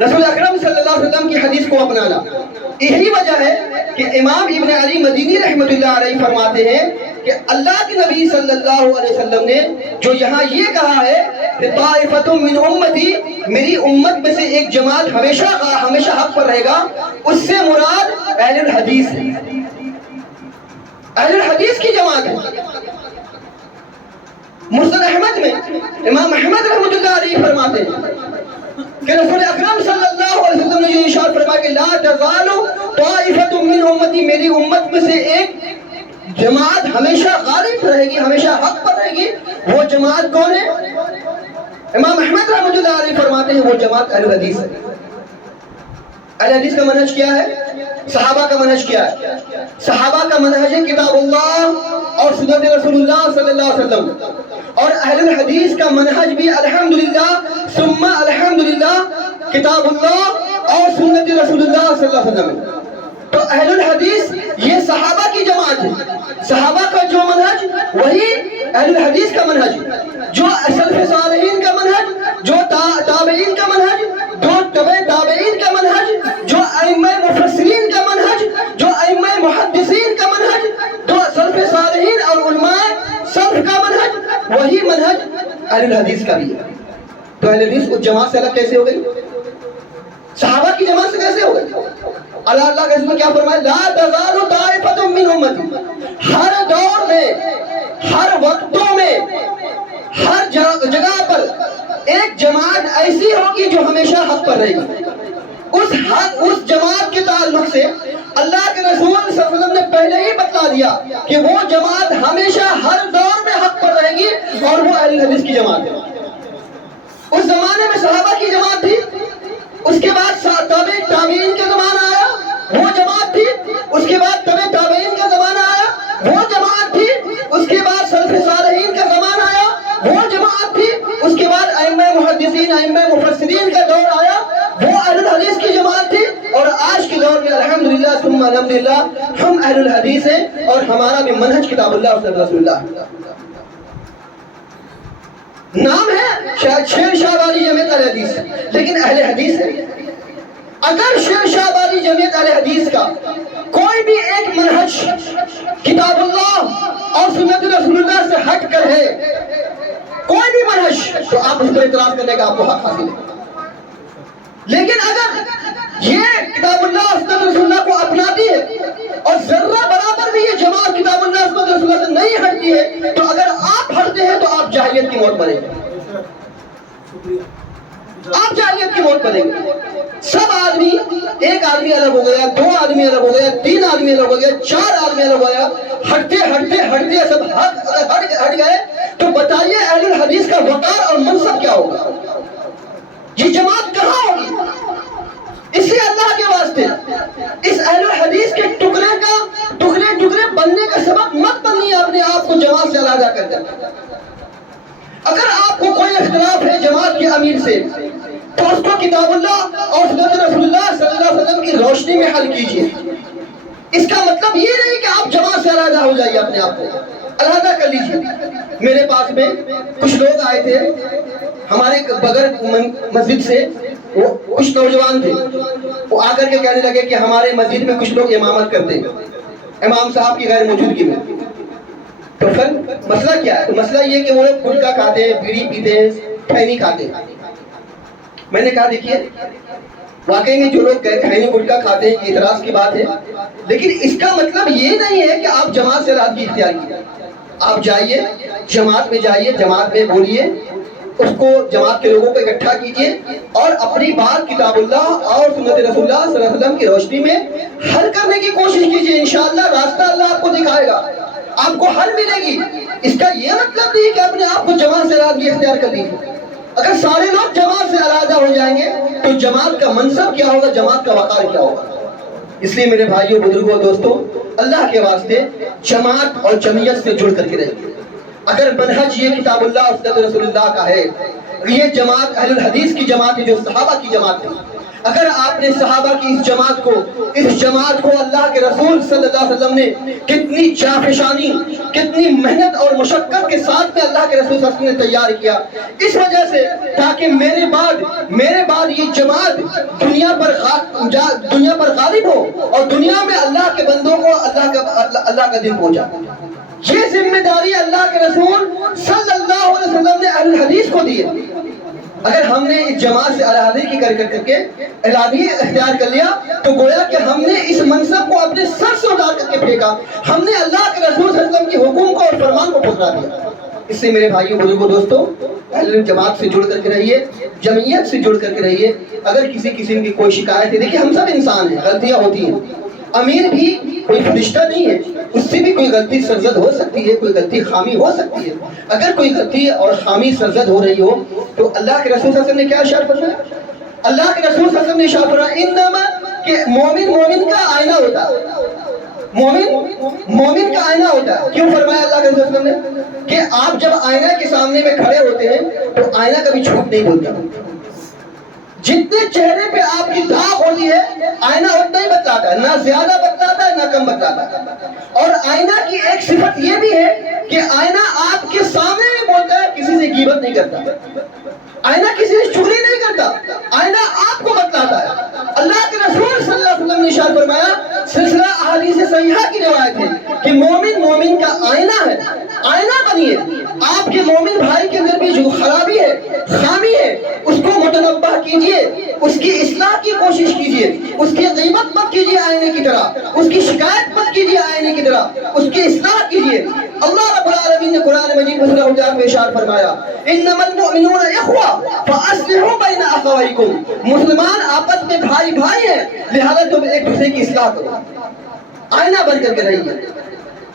رسول اکرم صلی اللہ علیہ وسلم کی حدیث کو اپنانا. یہی وجہ ہے کہ امام ابن علی مدینی رحمۃ اللہ علیہ فرماتے ہیں کہ اللہ کے نبی صلی اللہ علیہ وسلم نے جو یہاں یہ کہا ہے کہ طائفۃ من امتی، میری امت میں سے ایک جماعت ہمیشہ حق پر رہے گا، اس سے مراد اہل الحدیث ہے، اہل الحدیث کی جماعت ہے. مسند احمد میں امام احمد رحمۃ اللہ علیہ فرماتے ہیں کہ رسول اکرم صلی اللہ علیہ وسلم نے یہ ارشاد فرمایا کہ لا تزال طائفۃ من امتی، میری امت میں سے ایک جماعت ہمیشہ غالب رہے گی، ہمیشہ حق پر رہے گی. وہ جماعت کون ہے؟ امام احمد رحمۃ اللہ علیہ فرماتے ہیں وہ جماعت اہل حدیث ہے. اہل حدیث کا منہج کیا ہے؟ صحابہ کا منہج کیا ہے؟ صحابہ کا منہج ہے کتاب اللہ اور سنت رسول اللہ صلی اللہ علیہ وسلم، اور اہل الحدیث کا منہج بھی الحمدللہ ثم الحمدللہ کتاب اللہ اور سنت رسول اللہ صلی اللہ علیہ وسلم. تو اہل الحدیث یہ صحابہ کی جماعت ہے. صحابہ کا جو منہج وہی اہل الحدیث کا منہج، جو سلف صالحین کا منہج، جو تابعین کا منہج، جو تبع تابعین کا منہج، جو ائمہ مفسرین کا منہج، جو ائمہ محدثین کا منہج، جو سلف صالحین اور علماء سلف کا منہج، وہی منہج اہل الحدیث کا بھی ہے. تو اہل الحدیث اس جماعت سے الگ کیسے ہو گئی؟ صحابہ کی جماعت سے کیسے ہو گئی؟ اللہ کے رسول کیا فرمایا؟ لا تزال طائفۃ من امتی، ہر دور میں، ہر وقتوں میں، ہر جگہ پر ایک جماعت ایسی ہوگی جو ہمیشہ حق پر رہے گی. اس جماعت کے تعلق سے اللہ کے رسول صلی اللہ علیہ وسلم نے پہلے ہی بتلا دیا کہ وہ جماعت ہمیشہ ہر دور میں حق پر رہے گی اور وہ اہل حدیث کی جماعت ہے. اس زمانے میں صحابہ کی جماعت تھی، اس کے بعد تابعین کا زمانہ آیا، وہ جماعت تھی، اس کے بعد تابعین کا زمانہ آیا، وہ جماعت تھی، اس کے بعد سلف صالحین کا زمانہ آیا، وہ جماعت تھی، اس کے بعد ائمہ محدثین، ائمہ مفسرین کا دور آیا، وہ اہل الحدیث کی جماعت تھی. اور آج کے دور میں الحمدللہ ثم الحمدللہ ہم اہل الحدیث ہیں اور ہمارا بھی منہج کتاب اللہ اور سنت رسول اللہ. نام ہے شیر شاہ والی جمعیت اہل حدیث، لیکن اہل حدیث ہے. اگر شیر شاہ والی جمعیت اہل حدیث کا کوئی بھی ایک منہج کتاب اللہ اور سنت رسول اللہ سے ہٹ کر ہے، کوئی بھی منہج، تو آپ اس پر اعتراض کرنے کا آپ کو حق حاصل ہے. لیکن اگر یہ کتاب اللہ اور سنت رسول اللہ کو اپناتی ہے اور ذرہ برابر بھی یہ جماعت کتاب اللہ اور سنت رسول اللہ سے نہیں ہٹتی ہے، تو اگر آپ ہٹتے ہیں تو آپ جاہلیت کی موت مریں گے. آپ جاہلیت کی موت مریں گے. سب آدمی، ایک آدمی الگ ہو گیا، دو آدمی الگ ہو گیا، تین آدمی الگ ہو گیا، چار آدمی الگ ہو گیا، ہٹتے سب ہٹ گئے، تو بتائیے اہل الحدیث کا وقار اور منصب کیا ہوگا؟ یہ جماعت کہاں ہوگی؟ اسی اللہ کے واسطے اس اہل الحدیث کے ٹکڑے بننے کا سبب مت بنیے اپنے آپ کو جماعت سے علیحدہ کر دیں. اگر آپ کو کوئی اختلاف ہے جماعت کے امیر سے تو اس کو کتاب اللہ اور سنت رسول اللہ صلی اللہ علیہ وسلم کی روشنی میں حل کیجیے. اس کا مطلب یہ نہیں کہ آپ جماعت سے علیحدہ ہو جائیے، اپنے آپ کو علیحدہ کر لیجیے. میرے پاس میں کچھ لوگ آئے تھے ہمارے بغیر مسجد سے، وہ کچھ نوجوان تھے، وہ آ کر کے کہنے لگے کہ ہمارے مسجد میں کچھ لوگ امامت کرتے ہیں امام صاحب کی غیر موجودگی میں. تو پھر مسئلہ کیا ہے؟ مسئلہ یہ کہ وہ لوگ گٹکا کھاتے ہیں، بیڑی پیتے ہیں، کھینی کھاتے ہیں. میں نے کہا دیکھیے واقعی میں جو لوگ کھینے گٹکا کھاتے ہیں یہ اعتراض کی بات ہے، لیکن اس کا مطلب یہ نہیں ہے کہ آپ جماعت سے علیحدگی اختیار کیجیے. آپ جائیے جماعت میں، جائیے جماعت میں بولیے، اس کو جماعت کے لوگوں کو اکٹھا کیجیے اور اپنی بات کتاب اللہ اور سنت رسول اللہ صلی اللہ علیہ وسلم کی روشنی میں حل کرنے کی کوشش کیجیے. انشاءاللہ راستہ اللہ آپ کو دکھائے گا، آپ کو حل ملے گی. اس کا یہ مطلب نہیں کہ اپنے آپ کو جماعت سے علیحدگی اختیار کر لیجیے. اگر سارے لوگ جماعت سے علیحدہ ہو جائیں گے تو جماعت کا منصب کیا ہوگا، جماعت کا وقار کیا ہوگا. اس لیے میرے بھائیوں، بزرگوں، دوستوں، اللہ کے واسطے جماعت اور جمعیت سے جڑ کر کے رہیے. اگر منہج یہ کتاب اللہ اور سنت رسول اللہ کا ہے، یہ جماعت اہل الحدیث کی جماعت ہے جو صحابہ کی جماعت ہے. اگر آپ نے صحابہ کی اس جماعت کو اللہ کے رسول صلی اللہ علیہ وسلم نے کتنی جافشانی، کتنی محنت اور مشقت کے ساتھ میں اللہ کے رسول صلی اللہ علیہ وسلم نے تیار کیا، اس وجہ سے تاکہ میرے بعد یہ جماعت دنیا پر غالب ہو اور دنیا میں اللہ کے بندوں کو اللہ کا دن پہنچا. یہ ذمہ داری اللہ کے رسول صلی اللہ علیہ وسلم نے اہل الحدیث کو دی ہے. اگر ہم نے اس جماعت سے علیحدگی کر کے علیحدگی اختیار کر لیا تو گویا کہ ہم نے اس منصب کو اپنے سر سے اتار کر کے پھینکا، ہم نے اللہ کے رسول صلی اللہ علیہ وسلم کے حکم کو اور فرمان کو پھسلا دیا. اس سے میرے بھائیوں، بزرگوں، دوستوں، اہل جماعت سے جڑ کر کے رہیے، جمعیت سے جڑ کر کے رہیے. اگر کسی قسم کی کوئی شکایت ہے، دیکھیے ہم سب انسان ہیں، غلطیاں ہوتی ہیں. امیر بھی کوئی فرشتہ نہیں ہے، اس سے بھی کوئی غلطی سرزد ہو سکتی ہے، کوئی غلطی خامی ہو سکتی ہے. اگر کوئی غلطی اور خامی سرزد ہو رہی ہو تو اللہ کے رسول صلی اللہ علیہ وسلم نے کیا ارشاد فرمایا؟ اللہ کے رسول صلی اللہ علیہ وسلم نے ارشاد فرمایا انما کہ مومن کا آئینہ ہوتا ہے. مومن کا آئینہ ہوتا ہے. کیوں فرمایا اللہ کے رسول صلی اللہ علیہ وسلم نے؟ کہ آپ جب آئینہ کے سامنے میں کھڑے ہوتے ہیں تو آئینہ کبھی جھوٹ نہیں بولتا. جتنے چہرے پہ آپ کی داغ ہوتی ہے آئینہ اتنا ہی بتلاتا ہے، نہ زیادہ بتلاتا ہے نہ کم بتلاتا ہے. اور آئینہ کی ایک صفت یہ بھی ہے کہ آئینہ آپ کے سامنے بھی بولتا ہے، کسی سے غیبت نہیں کرتا، آئینہ کسی سے چغلی نہیں کرتا، آئینہ آپ کو بتلاتا ہے. اللہ کے رسول صلی اللہ علیہ وسلم نے ارشاد فرمایا، سلسلہ احادیث صحیحہ کی روایت ہے کہ مومن کا آئینہ ہے. آئینہ بنیے. آپ کے مومن بھائی کے اندر بھی جو خرابی ہے، خامی ہے، اس کو متنبہ کیجئے، اس کی اصلاح کی کوشش کیجئے. اس کی غیبت مت کیجئے آئینے کی طرح، اس کی شکایت مت کیجئے آئینے کی طرح، اس کی اصلاح کیجئے. اللہ رب العالمین نے قرآن مجید میں سورہ حجرات میں ارشاد فرمایا انما المؤمنون اخوہ فاصلحوا بین اخویکم. مسلمان آپس میں بھائی ہیں، لہذا تم ایک دوسرے کی اصلاح کرو. آئینہ بن کر کے رہیے،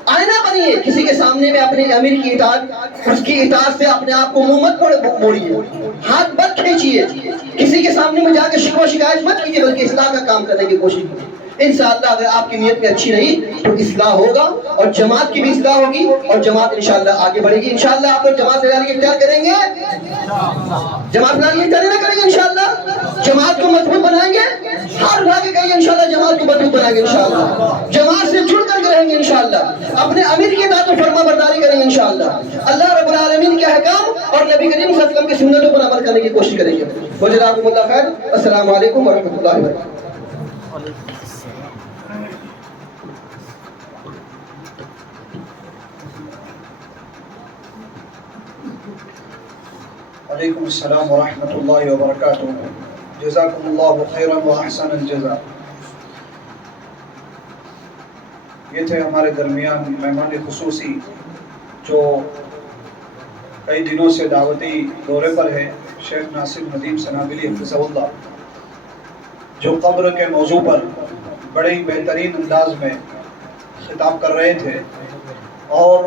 آئینہ بنیے. کسی کے سامنے میں اپنے امیر کی اطاعت، اس کی اطاعت سے اپنے آپ کو منہ مت موڑیے، ہاتھ مت کھینچیے. کسی کے سامنے میں جا کے شکوہ شکایت مت کیجیے، بلکہ اصلاح کا کام کرنے کی کوشش کیجیے. انشاءاللہ اگر آپ کی نیت میں اچھی رہی تو اصلاح ہوگا اور جماعت کی بھی اصلاح ہوگی اور جماعت انشاءاللہ آگے بڑھے گی. انشاءاللہ آپ لوگ جماعت سے اختیار کریں گے، جماعت سے اختیار نہ کریں گے انشاءاللہ، جماعت کو مضبوط بنائیں گے. ہر اٹھا کے کہیں انشاءاللہ جماعت کو مضبوط بنائیں گے انشاءاللہ. جماعت سے جڑ کر کے رہیں گے انشاءاللہ. اپنے امیر کی اطاعت و فرما برداری کریں گے انشاءاللہ. اللہ رب العالمین کے احکام اور نبی کریم صلی اللہ علیہ وسلم کی سنتوں پر عمل کرنے کی کوشش کریں گے. وجزاکم اللہ خیر. السلام علیکم ورحمۃ اللہ وبرکاتہ. وعلیکم السلام ورحمۃ اللہ وبرکاتہ. جزاکم اللہ خیرا واحسن الجزاء. یہ تھے ہمارے درمیان مہمان خصوصی جو کئی دنوں سے دعوتی دورے پر ہے، شیخ ناصر ندیم سنابلی حفظہ اللہ، جو قبر کے موضوع پر بڑے ہی بہترین انداز میں خطاب کر رہے تھے. اور